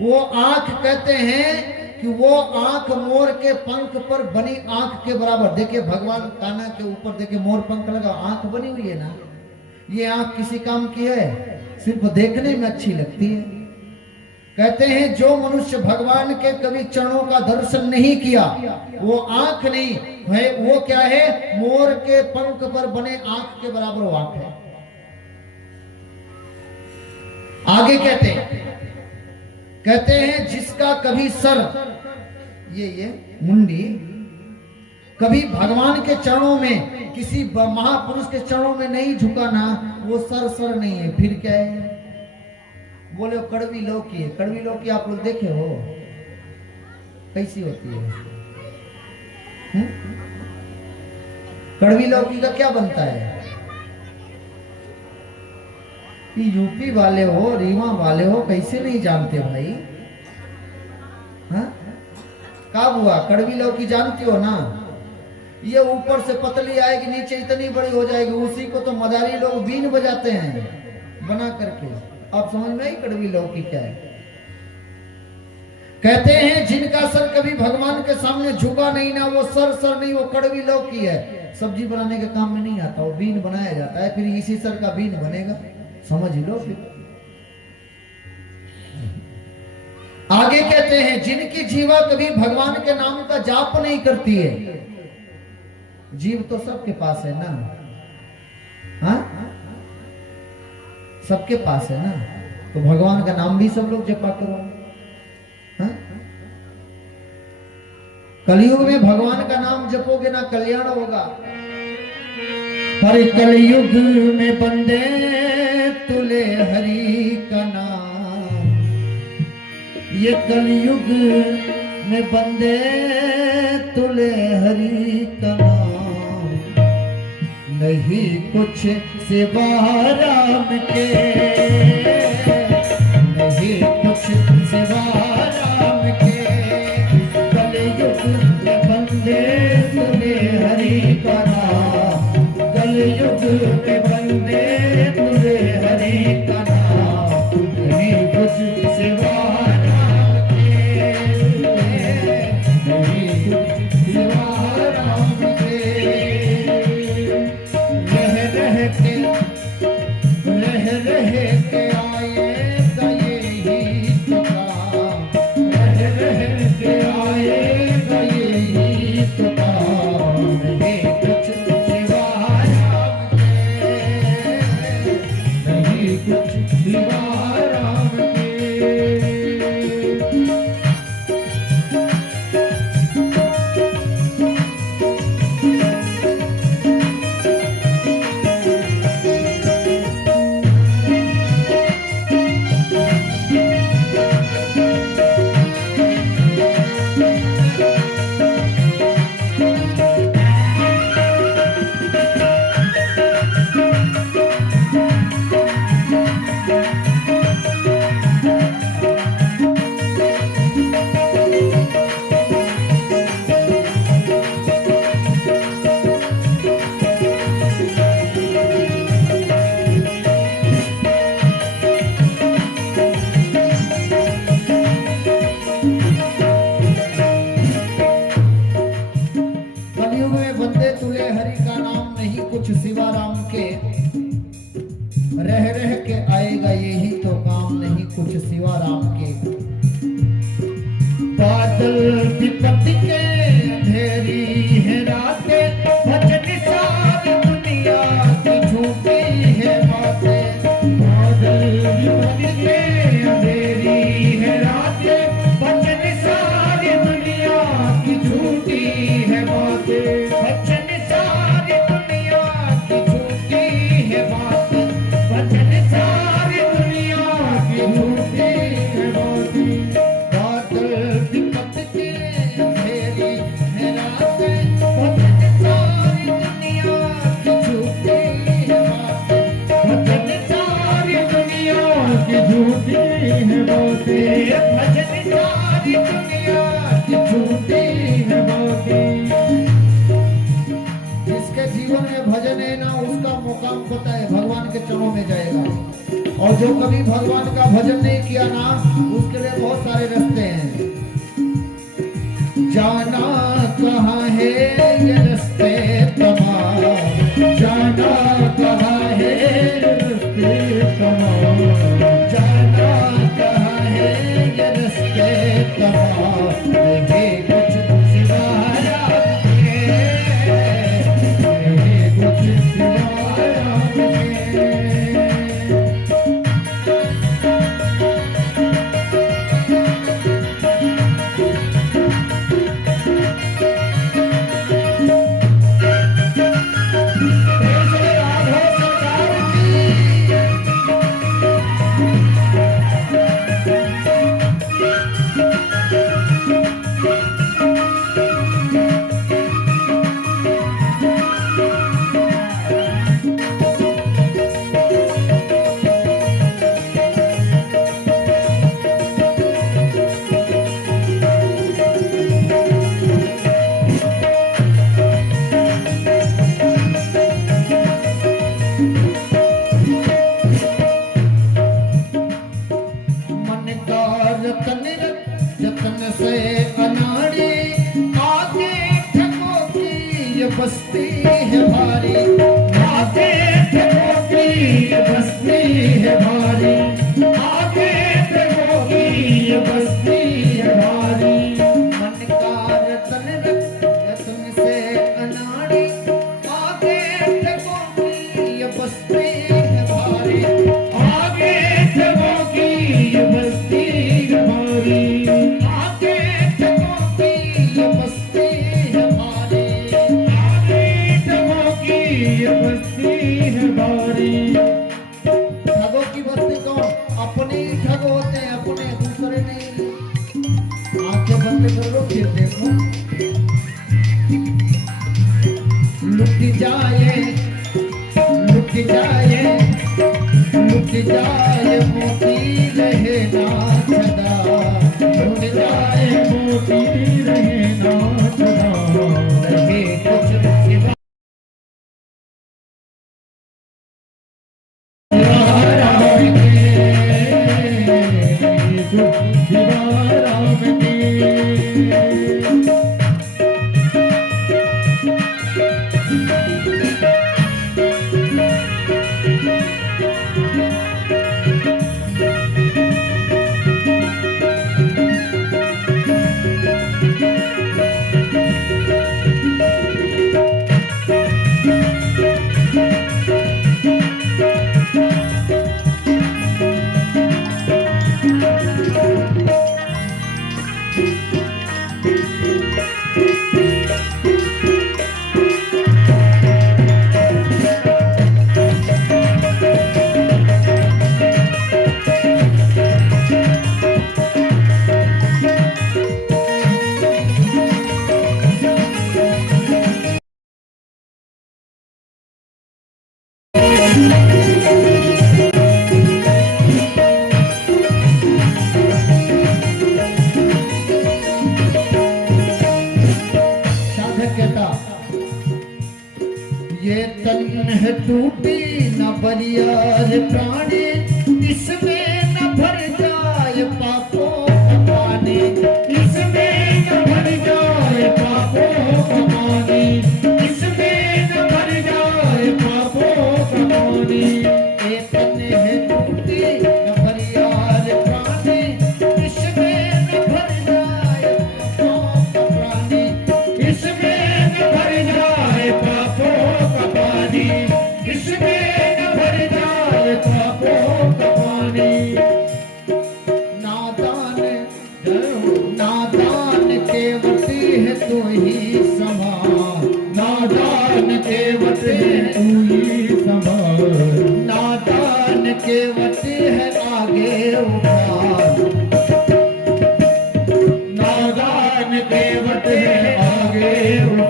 वो आंख कहते हैं कि वो आंख मोर के पंख पर बनी आंख के बराबर। देखिए भगवान काना के ऊपर देखिए मोर पंख लगा, आंख बनी हुई है ना। ये आंख किसी काम की है? सिर्फ देखने में अच्छी लगती है। कहते हैं जो मनुष्य भगवान के कभी चरणों का दर्शन नहीं किया, वो आंख नहीं है, वो क्या है? मोर के पंख पर बने आंख के बराबर वो आंख है। आगे कहते हैं जिसका कभी सर, ये मुंडी कभी भगवान के चरणों में, किसी महापुरुष के चरणों में नहीं झुका ना, वो सर नहीं है। फिर क्या है? बोले कड़वी लौकी है। कड़वी लौकी आप लोग देखे हो कैसी होती है? कड़वी लौकी का क्या बनता है? यूपी वाले हो, रीवा वाले हो, कैसे नहीं जानते भाई? हाँ, कब हुआ? कड़वी लौकी जानती हो ना? ये ऊपर से पतली आएगी, नीचे इतनी बड़ी हो जाएगी। उसी को तो मदारी लोग बीन बजाते हैं बना करके। आप समझ में आई कड़वी लौकी क्या है? कहते हैं जिनका सर कभी भगवान के सामने झुका नहीं ना, वो सर नहीं, वो कड़वी लौकी है। सब्जी बनाने के काम में नहीं आता, वो बीन बनाया जाता है, फिर इसी सर का बीन बनेगा। समझ लो। फिर आगे कहते हैं जिनकी जीवा कभी भगवान के नाम का जाप नहीं करती है। जीव तो सबके पास है ना, हाँ सबके पास है ना, तो भगवान का नाम भी सब लोग जपा करो। हाँ? कलयुग में भगवान का नाम जपोगे ना, कल्याण होगा। पर कलयुग में बंदे तुले हरि का नाम, ये कलयुग में बंदे तुले हरि का नाम, नहीं कुछ सिवा राम के, नहीं कुछ सिवा राम के, कलयुग में बंदे तुले हरि का नाम, कलयुग में बंदे तुले हरि का नाम, नहीं कुछ सिवा राम के, नहीं कुछ सिवा राम के। रह रह भजन सारी दुनिया की झूठी है बात, भजन सारी दुनिया की झूठी है बात। बादल विपत के अंधेरी है रात, भजन सारी दुनिया की झूठी है बात, भजन सारी दुनिया की झूठी है बात, भजन सारी दुनिया की झूठी है बात। जिसके जीवन में भजन है ना, उसका मुकाम पता है, भगवान के चरणों में जाएगा। और जो कभी भगवान का भजन नहीं किया ना, उसके लिए बहुत सारे रास्ते हैं। जाना कहाँ है ये रास्ते तमाम, जाना कहाँ है ये रास्ते तमाम, जाना कहाँ है ये रास्ते तमाम। ये कुछ सिवाया के, ये कुछ सिवाया के। जतन से अनाड़ी आगे ठगो की ये बस्ती है भारी, आगे ठगो की ये बस्ती है भारी, आगे ठगो की ये बस्ती है भारी। मन का रतन जतन से अनाड़ी आगे ठगो की ये बस्ती है भारी, आगे ठगो की ये बस्ती है भारी, आगे ठगो की ये बस्ती है भारी, आगे ठगो की ये बस्ती है भारी। ठगों की बस्ती कौन? अपने ही ठग होते हैं, अपने, दूसरे नहीं। आंखें बंद कर लो फिर देखो। लुट जाए, लुट जाए, लुट जाए मोती रहे ना सदा, लुट जाए मोती रहे ना सदा, रहे कुछ सिवा राम के, कुछ सिवा राम के। ये तन है टूटी न बरियार प्राणी, इसमें न भर जाए पापों का पानी, इसमें न भर जाए पापों का पानी, इसमें न भर जाए पापों का पानी। ये तन है टूटी न बरियार प्राणी, इसमें न भर जाए पापों का प्राणी, इसमें न भर जाए पापों का पानी, इसमें न भर जाए पापों का पानी।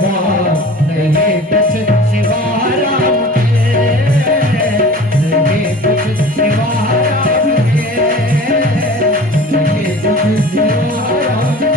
नहीं कुछ सिवा राम के, नहीं कुछ सिवा राम के, नहीं कुछ सिवा राम के।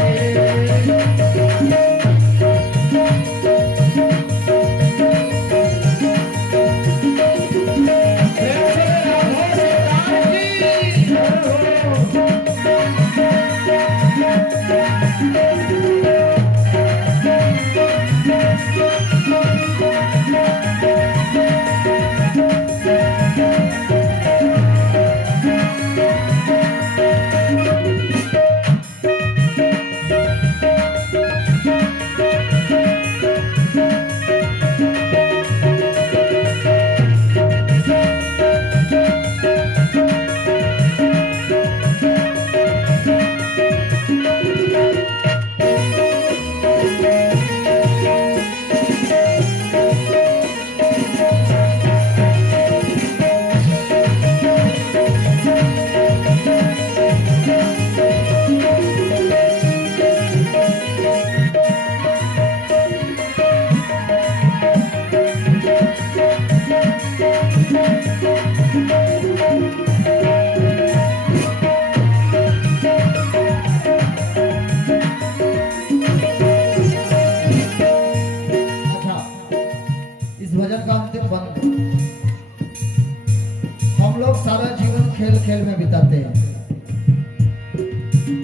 खेल में बिताते हैं।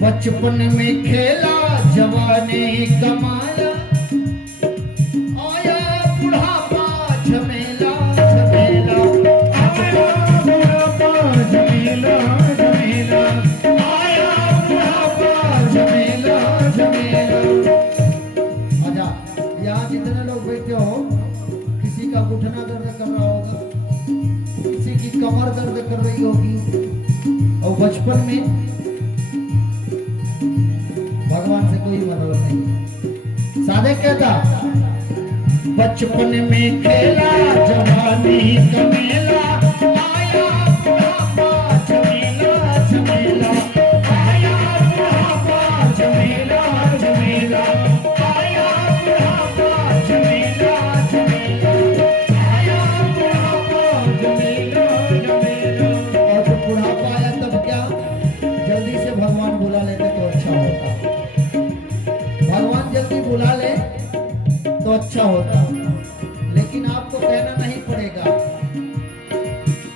बचपन में खेला, जवानी कमाया, आया बुढ़ापा झमेला झमेला, आया बुढ़ापा झमेला झमेला, आया बुढ़ापा झमेला झमेला। अच्छा, यहाँ जितने लोग बैठे हो, किसी का घुटना दर्द कर रहा होगा, किसी की कमर दर्द कर रही होगी, और बचपन में भगवान से कोई मतलब नहीं। सादे कहता, बचपन में खेला, जवानी कमेला, आया बुढ़ापा झमेला झमेला, आया बुढ़ापा झमेला झमेला, आया बुढ़ापा झमेला झमेला, आया बुढ़ापा झमेला झमेला। और जब बुढ़ापा आया तब क्या, जल्दी से भगवान बुला लेते तो अच्छा होता। भगवान जल्दी बुला ले तो अच्छा होता, लेकिन आपको कहना नहीं पड़ेगा,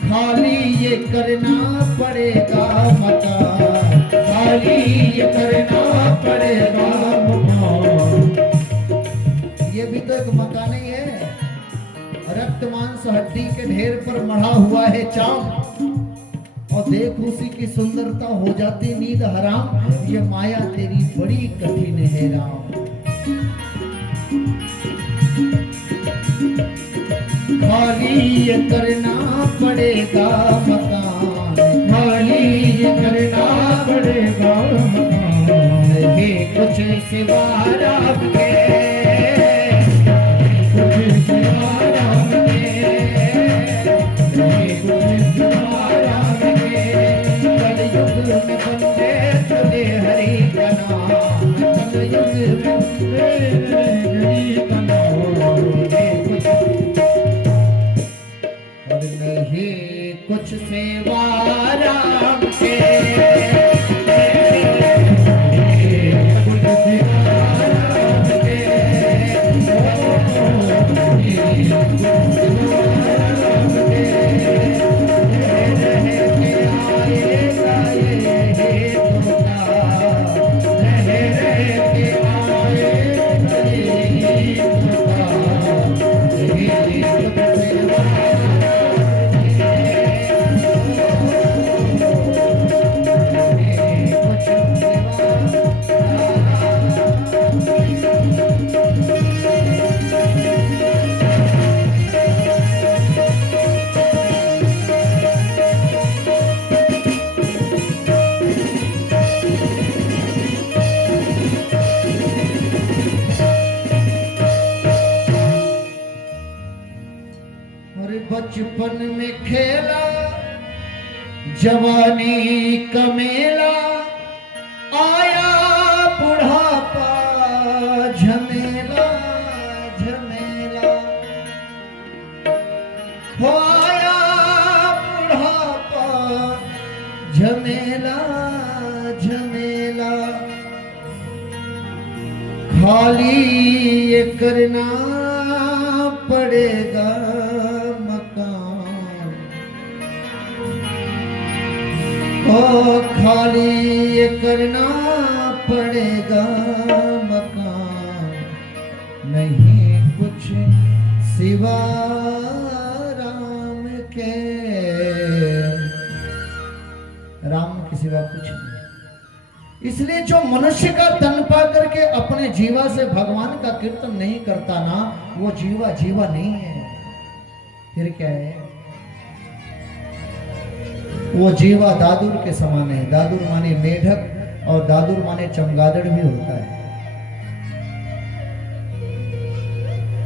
खाली ये करना पड़ेगा मकान, खाली ये करना पड़ेगा मकान। ये भी तो एक मकान ही है। रक्त मांस हड्डी के ढेर पर मढ़ा हुआ है चाम, और देख उसी की सुंदरता हो जाती नींद हराम। ये माया तेरी बड़ी कठिन है राम। खाली ये करना पड़ेगा मकान, खाली ये करना पड़ेगा मकान। नहीं कुछ सिवा राम के, कुछ सिवा राम के, नहीं कुछ सिवा राम के। कलयुग में बंदे तुझे हरि का नाम, कलयुग में बंदे हरि का नाम। नहीं कुछ सेवा राम के, कुछ सेवा राम के, राम के, रह के आएगा ये होता, रह के आएगा ये होता। बचपन में खेला, जवानी कमेला, आया बुढ़ापा झमेला झमेला झमेला खाली ये करना पड़ेगा मकान, ओ खाली ये करना पड़ेगा मकान, नहीं कुछ सिवा राम के, राम के सिवा कुछ नहीं। इसलिए जो मनुष्य का तन पा करके अपने जीवा से भगवान का कीर्तन नहीं करता ना, वो जीवा जीवा नहीं है, फिर क्या है? वो जीवा दादुर के समान है। दादुर माने मेढक और दादुर माने चमगादड़ भी होता है।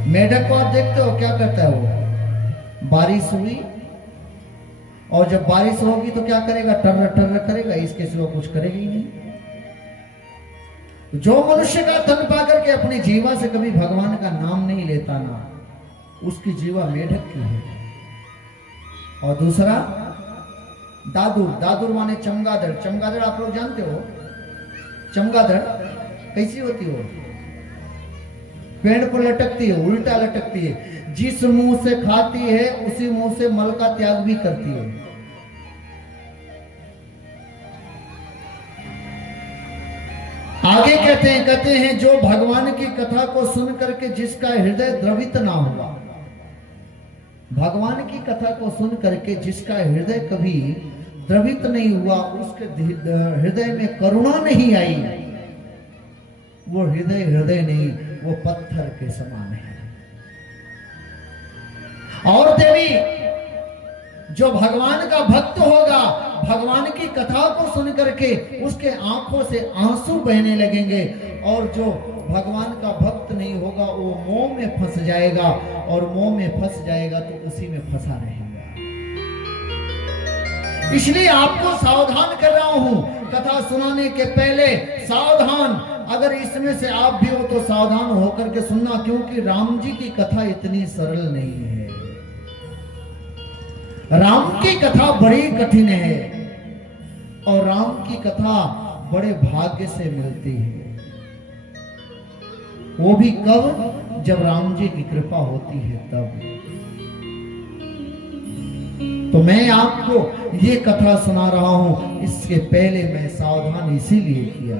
मेढक को आप देखते हो क्या करता है वो? बारिश हुई और जब बारिश होगी तो क्या करेगा? टर्र टर्र करेगा, इसके सिवा कुछ करेगा ही नहीं। जो मनुष्य का तन पा करके अपनी जीवा से कभी भगवान का नाम नहीं लेता ना, उसकी जीवा मेढक की है। और दूसरा दादुर, दादुर माने चमगादड़। चमगादड़ आप लोग जानते हो? चमगादड़ कैसी होती हो? पेड़ पर लटकती है, उल्टा लटकती है। जिस मुंह से खाती है उसी मुंह से मल का त्याग भी करती है। आगे कहते हैं जो भगवान की कथा को सुन करके जिसका हृदय द्रवित ना हुआ, भगवान की कथा को सुन करके जिसका हृदय कभी द्रवित नहीं हुआ, उसके हृदय में करुणा नहीं आई, वो हृदय हृदय नहीं, वो पत्थर के समान है। और देवी जो भगवान का भक्त होगा, भगवान की कथा को सुन करके उसके आंखों से आंसू बहने लगेंगे, और जो भगवान का भक्त नहीं होगा वो मोह में फंस जाएगा, और मोह में फंस जाएगा तो उसी में फंसा रहेगा। इसलिए आपको सावधान कर रहा हूं, कथा सुनाने के पहले सावधान। अगर इसमें से आप भी हो तो सावधान होकर के सुनना, क्योंकि राम जी की कथा इतनी सरल नहीं है। राम की कथा बड़ी कठिन है, और राम की कथा बड़े भाग्य से मिलती है। वो भी कब? जब राम जी की कृपा होती है तब। तो मैं आपको ये कथा सुना रहा हूं, इसके पहले मैं सावधान इसीलिए किया।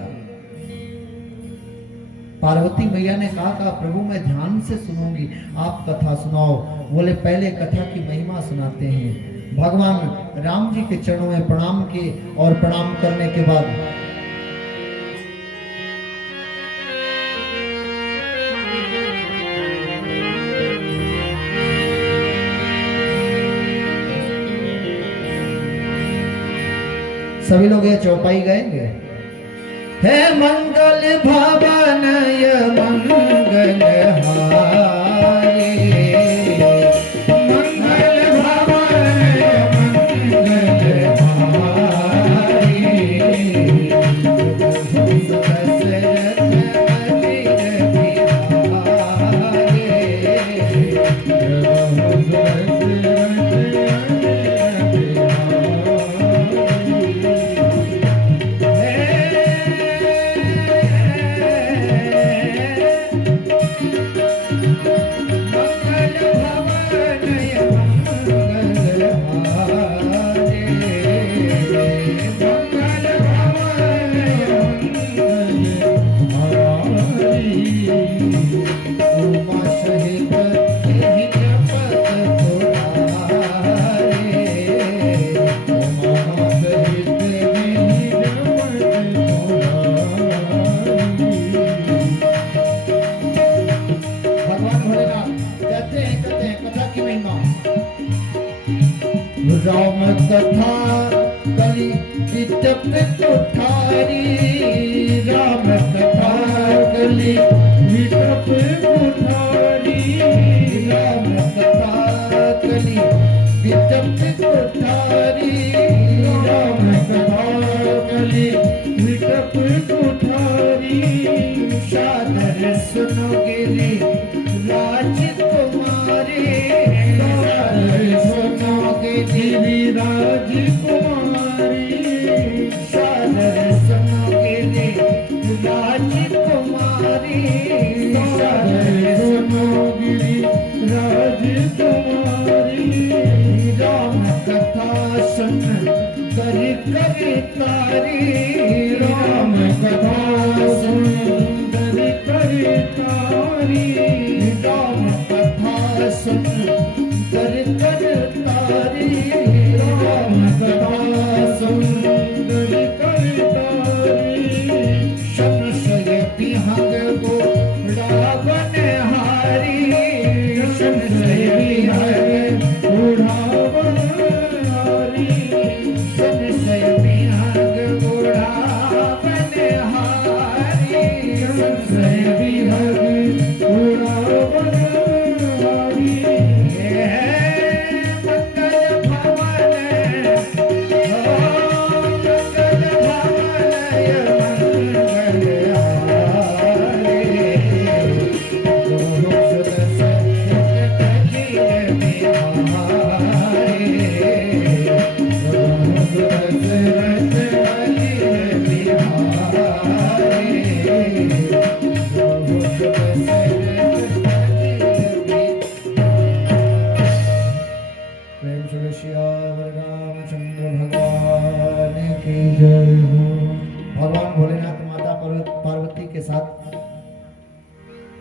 पार्वती मैया ने कहा प्रभु मैं ध्यान से सुनूंगी, आप कथा सुनाओ। बोले पहले कथा की महिमा सुनाते हैं। भगवान राम जी के चरणों में प्रणाम किए, और प्रणाम करने के बाद सभी लोग ये चौपाई गाएंगे। हे मंगल भवन मंगल हारे, मंगल भवन मंगल हारे, दशरथ अजिर राम कथा कली विटप कुठारी, राम कथा कली विटप कुठारी, राम कथा कली विटप कुठारी, राम कथा कली विटप कुठारी। सादर सुनो गिरी राजकुमारी, सादर सुनो गिरी राजकुमारी, सुंदर कर तारी, राम कथा सुंदर कर तारी, संशय विहंग घोड़ा बनहारी, संशय विहंग घोड़ा बनहारी, संशय विहंग घोड़ा बनहारी, संशय विहंग घोड़ा बनहारी। ये मंगल भवन, मंगल भवन मंगल हारे, गुरु सुदस कबीर बिहारे, गुरु सुदस कबीर बिहारे, गुरु सुदस प्रेम से श्यावर रामचंद्र भगवान की जय हो। भगवान भोलेनाथ माता पार्वती के साथ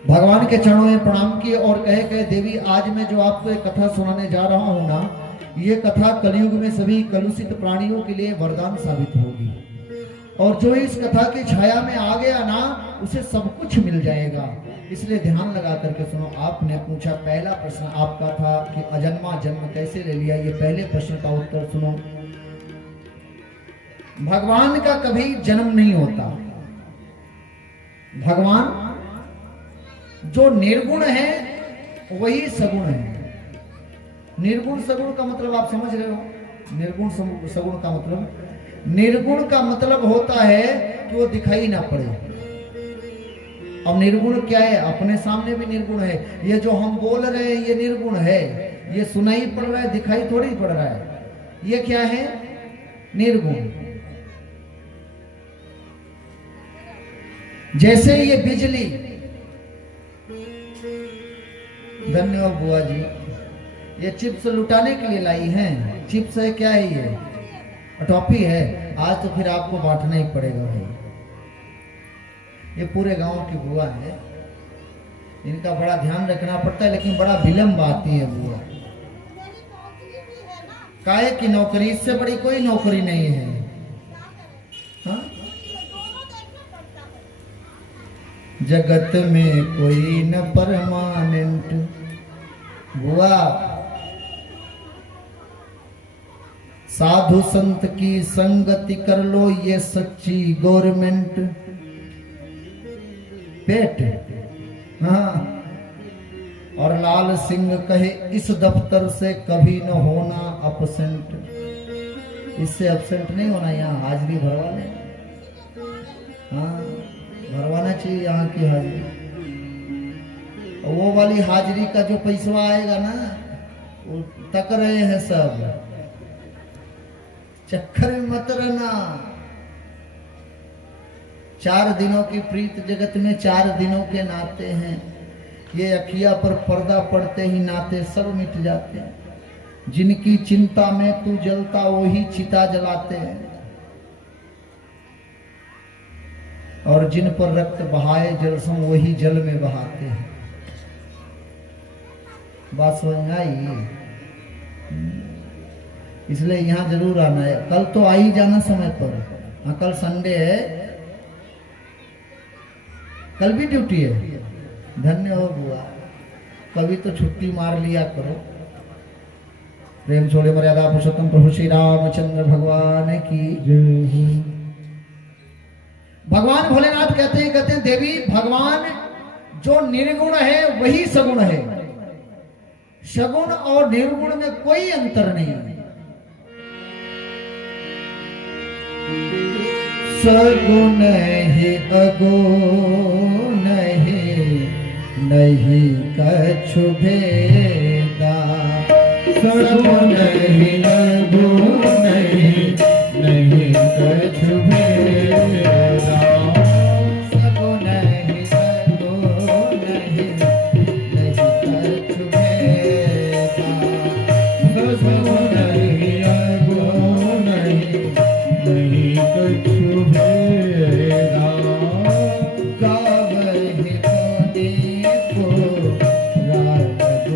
भगवान के चरणों में प्रणाम किए और कहे देवी, आज मैं जो आपको एक कथा सुनाने जा रहा हूं ना, ये कथा कलयुग में सभी कलुषित प्राणियों के लिए वरदान साबित होगी, और जो इस कथा की छाया में आ गया ना, उसे सब कुछ मिल जाएगा। इसलिए ध्यान लगा करके सुनो। आपने पूछा, पहला प्रश्न आपका था कि अजन्मा जन्म कैसे ले लिया। ये पहले प्रश्न का उत्तर सुनो। भगवान का कभी जन्म नहीं होता। भगवान जो निर्गुण है वही सगुण है। निर्गुण सगुण का मतलब आप समझ रहे हो? निर्गुण सगुण का मतलब, निर्गुण का मतलब होता है कि वो दिखाई ना पड़े। अब निर्गुण क्या है? अपने सामने भी निर्गुण है। ये जो हम बोल रहे हैं ये निर्गुण है, ये सुनाई पड़ रहा है, दिखाई थोड़ी पड़ रहा है। ये क्या है? निर्गुण। जैसे ये बिजली, धन्यवाद बुआ जी, ये चिप्स लुटाने के लिए लाई हैं। चिप्स है, क्या है ये? टॉफी है। आज तो फिर आपको बांटना ही पड़ेगा भाई। ये पूरे गांव की बुआ है, इनका बड़ा ध्यान रखना पड़ता है, लेकिन बड़ा विलम्ब आती है बुआ। काहे की नौकरी, इससे बड़ी कोई नौकरी नहीं है। हाँ? जगत में कोई न परमानेंट। बुआ, साधु संत की संगति कर लो, ये सच्ची गवर्नमेंट। पेट, हाँ। और लाल सिंह कहे, इस दफ्तर से कभी न होना अपसेंट। इससे अपसेंट नहीं होना, यहाँ हाजिरी भरवा ले। हाँ, भरवाना चाहिए यहाँ की हाजिरी। वो वाली हाजिरी का जो पैसा आएगा ना, वो तक रहे हैं सब। चक्कर में मत रहना। 4 दिनों की प्रीत जगत में 4 दिनों के नाते हैं। ये अखिया पर पर्दा पड़ते ही नाते सब मिट जाते हैं। जिनकी चिंता में तू जलता वही चिता जलाते हैं, और जिन पर रक्त बहाए जलसम वही जल में बहाते हैं। बात समझ में आई? इसलिए यहाँ जरूर आना है। कल तो आ ही जाना समय पर। हाँ, कल संडे है, कल भी ड्यूटी है। धन्य हो बुआ, कभी तो छुट्टी मार लिया करो। प्रेम छोड़े मर्यादा पुरुषोत्तम प्रभु श्री रामचंद्र भगवान की जय। भगवान भोलेनाथ कहते हैं देवी, भगवान जो निर्गुण है वही सगुण है। सगुण और निर्गुण में कोई अंतर नहीं है। सगुण ही अगुण ही नहीं कछु भेदा। सगुण ही अगुण ही नहीं कछु भेदा। सगुण ही अगुण ही नहीं कछु भेदा। सगुण ही अगुण ही नहीं कछु भेदा। गावहि पुनि को राग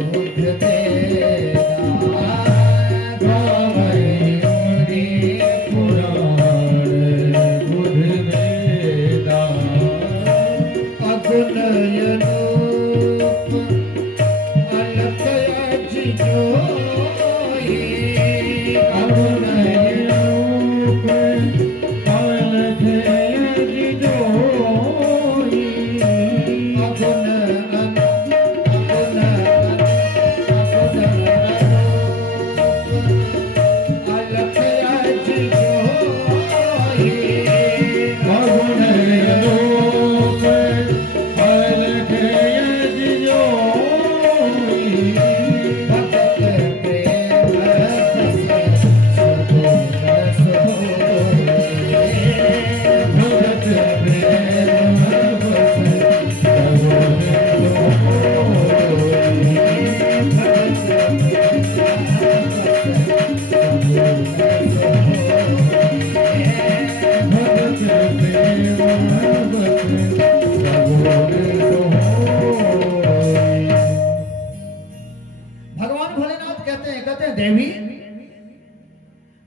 हैं देवी।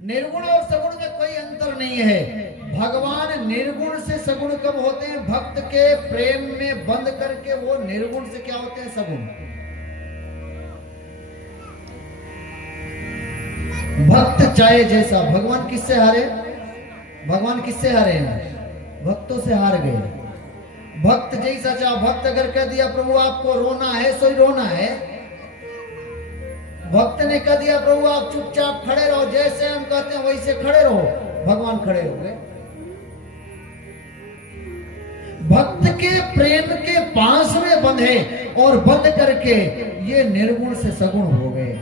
निर्गुण और सगुण में कोई अंतर नहीं है। भगवान निर्गुण से सगुण कब होते हैं? भक्त के प्रेम में बंद करके वो निर्गुण से क्या होते हैं? सगुण। भक्त चाहे जैसा। भगवान किससे हारे? भगवान किससे हारे हैं? भक्तों से हार गए। भक्त जैसा चाहे। भक्त अगर कह दिया प्रभु आपको रोना है सो ही रोना है। भक्त ने कह दिया प्रभु आप चुपचाप खड़े रहो, जैसे हम कहते हैं वैसे खड़े रहो, भगवान खड़े हो गए। भक्त के प्रेम के पास में बंधे और बंद करके ये निर्गुण से सगुण हो गए।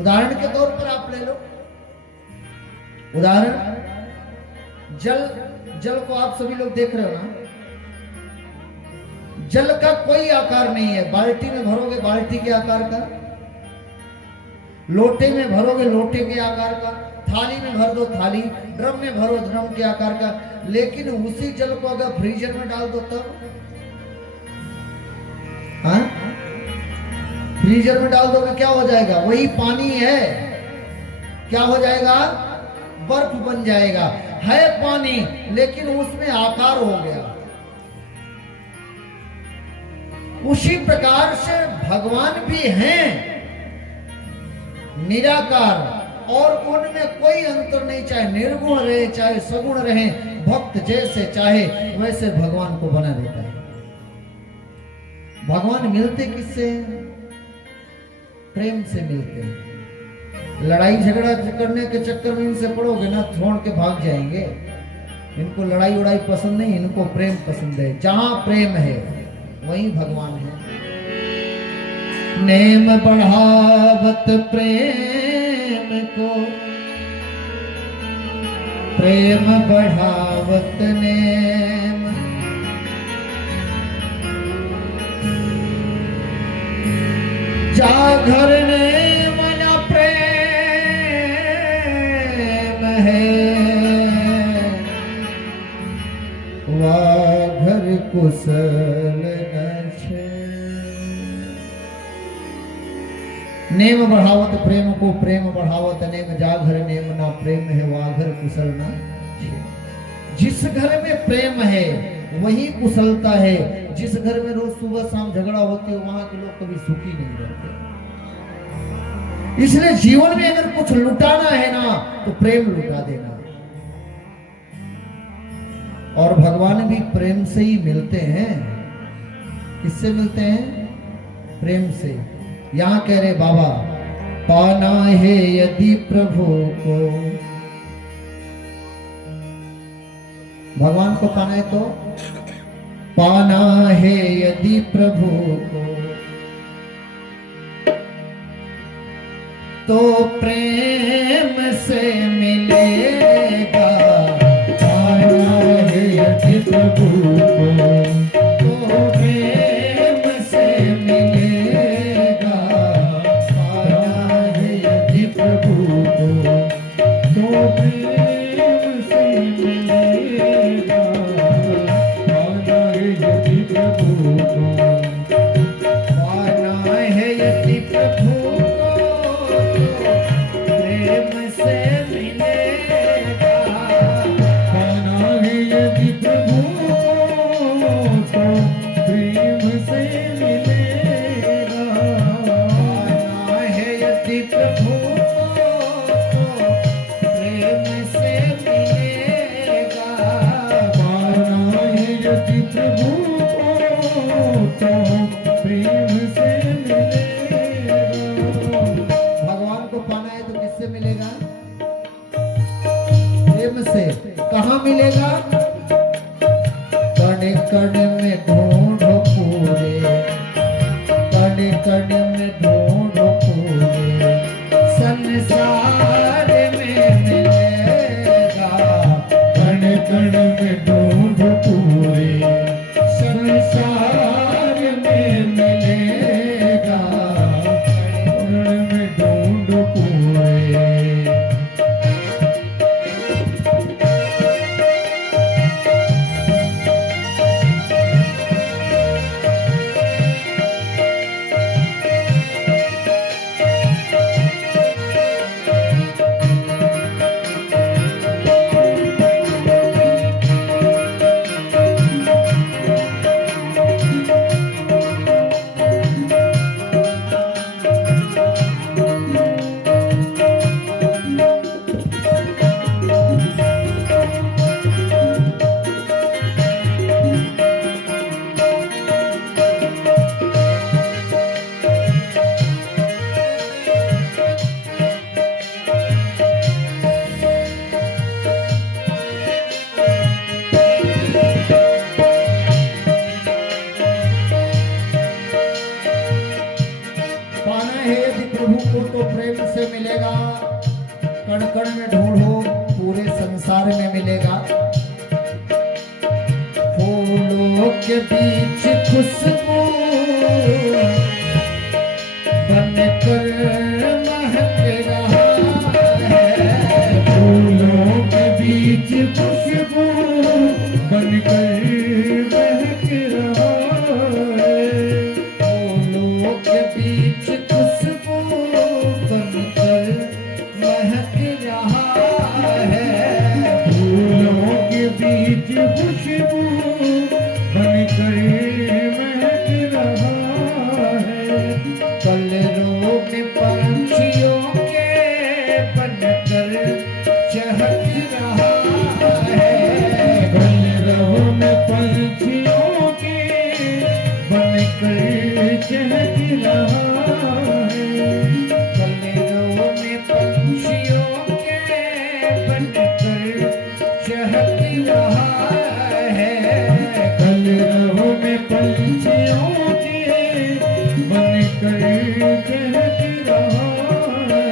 उदाहरण के तौर पर आप ले लो। उदाहरण, जल को आप सभी लोग देख रहे हो ना। जल का कोई आकार नहीं है। बाल्टी में भरोगे बाल्टी के आकार का, लोटे में भरोगे लोटे के आकार का, थाली में भर दो थाली, ड्रम में भरो ड्रम के आकार का। लेकिन उसी जल को अगर फ्रीजर में डाल दो तब, हाँ, फ्रीजर में डाल दोगे क्या हो जाएगा? वही पानी है, क्या हो जाएगा? बर्फ बन जाएगा। है पानी लेकिन उसमें आकार हो गया। उसी प्रकार से भगवान भी हैं निराकार, और उनमें कोई अंतर नहीं, चाहे निर्गुण रहे चाहे सगुण रहे। भक्त जैसे चाहे वैसे भगवान को बना देता है। भगवान मिलते किससे? प्रेम से मिलते हैं। लड़ाई झगड़ा करने के चक्कर में इनसे पड़ोगे ना, छोड़ के भाग जाएंगे। इनको लड़ाई उड़ाई पसंद नहीं, इनको प्रेम पसंद है। जहां प्रेम है वहीं भगवान है। नेम बढ़ावत प्रेम को, प्रेम बढ़ावत नेम। जागर नेम न प्रेम है, वाघर कुशल नेम बढ़ावत प्रेम को, प्रेम बढ़ावत नेम। जाघर नेम ना प्रेम है, वाघर कुशल ना। जिस घर में प्रेम है वही कुशलता है। जिस घर में रोज सुबह शाम झगड़ा होती है वहां के लोग कभी सुखी नहीं रहते। इसलिए जीवन में अगर कुछ लुटाना है ना तो प्रेम लुटा देना। और भगवान भी प्रेम से ही मिलते हैं। किससे मिलते हैं? प्रेम से। यहां कह रहे बाबा, पाना है यदि प्रभु को, भगवान को पाना है पाना है यदि प्रभु को, तो प्रेम से मिलेगा। पाना है यदि प्रभु को, तो प्रेम से मिलेगा। पाना है यदि प्रभु को, तो प्रेम से मिलेगा। पाना है यदि प्रभु को, पाना है यदि प्रभु को, को तो प्रेम से मिलेगा, कण कण में ढूंढो पूरे संसार में मिलेगा। फूलों के बीच खुशबू बनकर महक रहा है, फूलों के बीच खुशबू बनकर महक रहा है, फूलों के बीच खुशबू बनकर महक रहा है, फूलों के बीच खुशबू बनकर महक रहा है, कलरों में पंछियों के बनकर चहक रहा है, कलरव में पंछियों के बनकर चहक रहा है, कलरों में पंछियों के बनकर चहक रहा है, कलरव में पंछियों के बनकर चहक रहा है,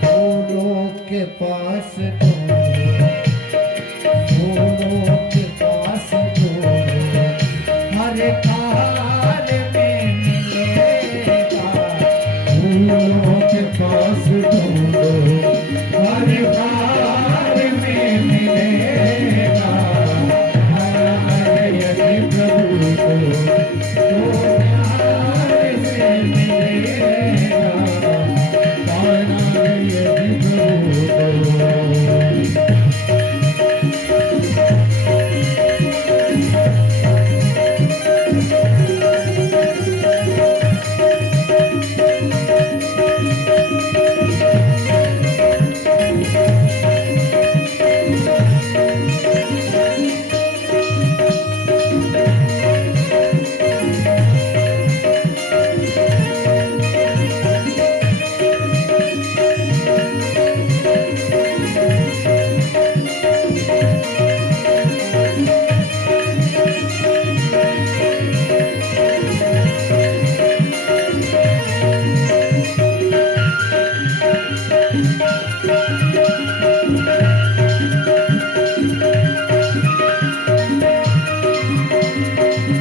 फूलों के पास ढूंढो, फूलों के पास ढूंढो, हर हाल में मिलेगा, फूलों के पास ढूंढो हर हाल में मिलेगा, यदि प्रभु को तो प्यार से मिलेगा, पाना यदि प्रभु को।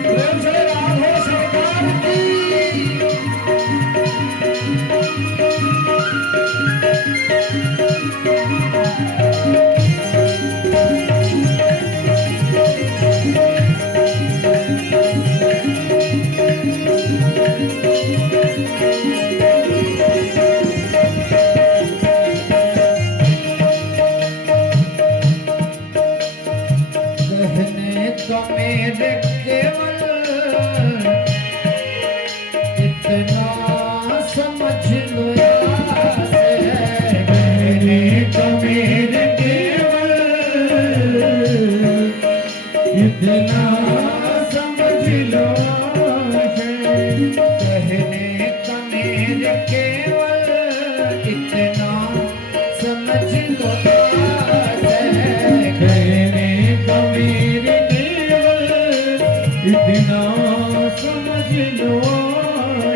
प्रेम से राधे सरकार की। कहने को मेरे केवल इतना समझ लो यार है, कहने को मेरे केवल इतना समझ लो है, कहने का मेरे केवल इतना समझ लो यार है, कहने का मेरे केवल इतना समझ लो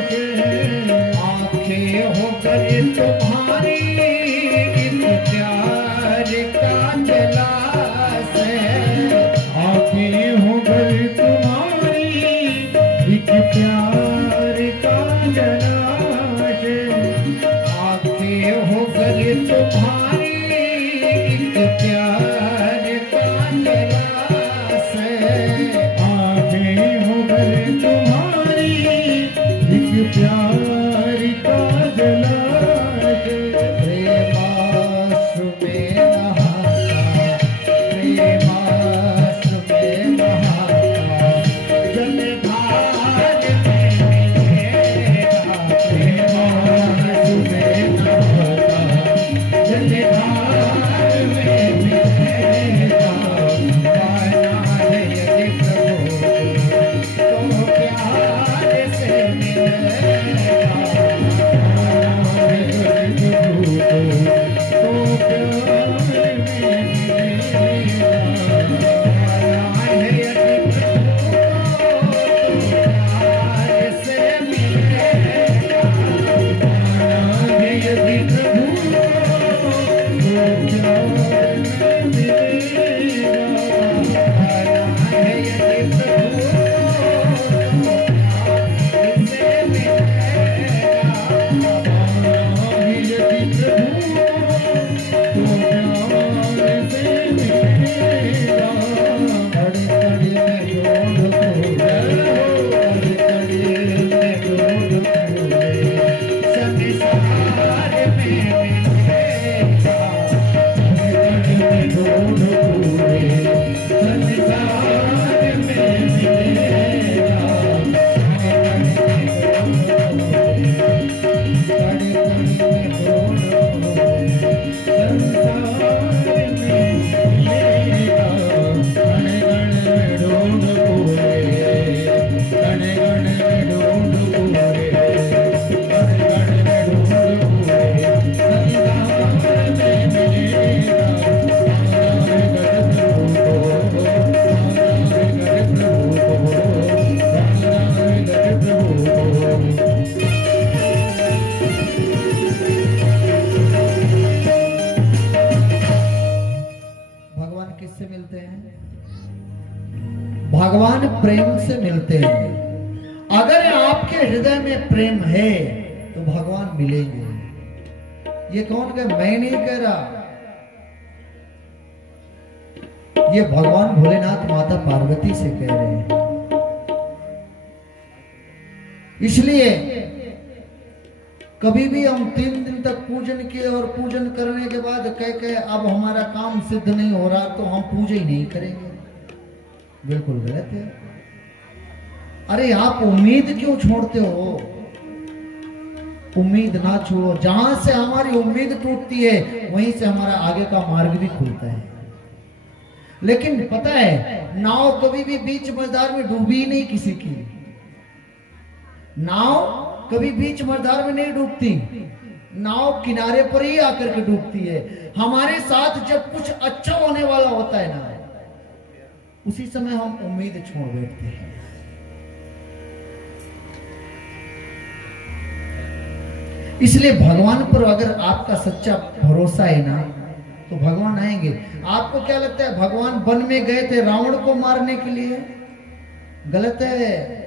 है, आंखें हो गई तुम्हारी इस प्यार का जलास है, आंखें हो गई तुम्हारी एक प्यार का जलाश, आंखें हो गई तुम्हारी एक प्यार का जलास है, आंखें हो गई तुम्हारी एक प्यार का जलाश, प्रेमाश्रु में नहाता, प्रेमाश्रु में नहाता, जलधार में मिलेगा, प्रेमाश्रु में नहाता, जलधार में मिलेगा, पाना है यदि प्रभु को, तो प्यार से मिलेगा। प्रेम से मिलते हैं। अगर आपके हृदय में प्रेम है तो भगवान मिलेंगे। ये कौन कहे? मैं नहीं कह रहा, ये भगवान भोलेनाथ माता पार्वती से कह रहे हैं। इसलिए कभी भी हम 3 दिन तक पूजन किए और पूजन करने के बाद कह अब हमारा काम सिद्ध नहीं हो रहा तो हम पूजा ही नहीं करेंगे, बिल्कुल गलत है। अरे आप उम्मीद क्यों छोड़ते हो? उम्मीद ना छोड़ो। जहां से हमारी उम्मीद टूटती है वहीं से हमारा आगे का मार्ग भी खुलता है। लेकिन पता है, नाव कभी भी बीच मझधार में डूबी ही नहीं किसी की। नाव कभी बीच मझधार में नहीं डूबती, नाव किनारे पर ही आकर के डूबती है। हमारे साथ जब कुछ अच्छा होने वाला होता है ना, उसी समय हम उम्मीद छोड़ बैठते हैं। इसलिए भगवान पर अगर आपका सच्चा भरोसा है ना तो भगवान आएंगे। आपको क्या लगता है भगवान वन में गए थे रावण को मारने के लिए? गलत है।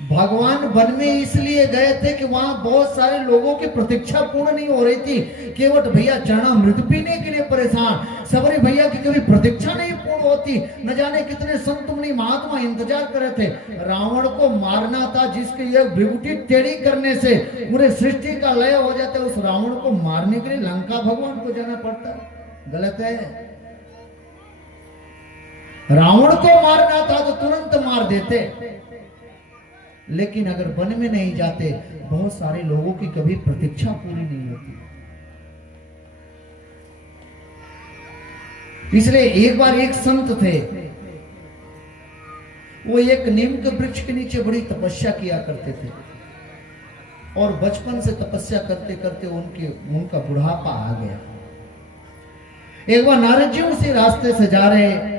भगवान वन में इसलिए गए थे कि वहां बहुत सारे लोगों की प्रतीक्षा पूर्ण नहीं हो रही थी। केवट भैया चरणामृत पीने के लिए परेशान, सबरी भैया की कभी प्रतीक्षा नहीं पूर्ण होती। न जाने कितने संत मुनि महात्मा इंतजार कर रहे थे। रावण को मारना था, जिसके ये भ्रिकुटी टेढ़ी करने से पूरे सृष्टि का लय हो जाता है। उस रावण को मारने के लिए लंका भगवान को जाना पड़ता। गलत है। रावण को मारना था तो तुरंत मार देते, लेकिन अगर वन में नहीं जाते बहुत सारे लोगों की कभी प्रतीक्षा पूरी नहीं होती। इसलिए एक बार एक संत थे, वो एक नीम के वृक्ष के नीचे बड़ी तपस्या किया करते थे और बचपन से तपस्या करते करते उनका बुढ़ापा आ गया। एक बार नारद जी उसी रास्ते से जा रहे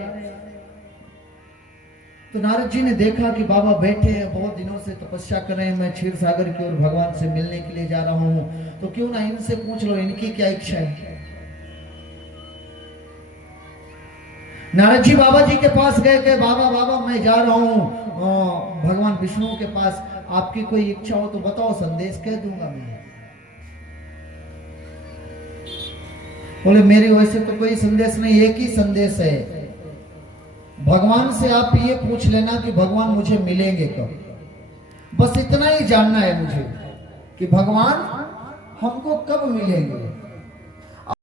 तो नारद जी ने देखा कि बाबा बैठे हैं, बहुत दिनों से तपस्या कर रहे हैं, मैं क्षीर सागर की ओर भगवान से मिलने के लिए जा रहा हूं, तो क्यों ना इनसे पूछ लो इनकी क्या इच्छा है। नारद जी बाबा जी के पास गए कि बाबा बाबा मैं जा रहा हूं भगवान विष्णु के पास, आपकी कोई इच्छा हो तो बताओ, संदेश कह दूंगा मैं। बोले मेरी वैसे तो कोई संदेश नहीं, एक ही संदेश है, भगवान से आप ये पूछ लेना कि भगवान मुझे मिलेंगे कब। बस इतना ही जानना है मुझे कि भगवान हमको कब मिलेंगे।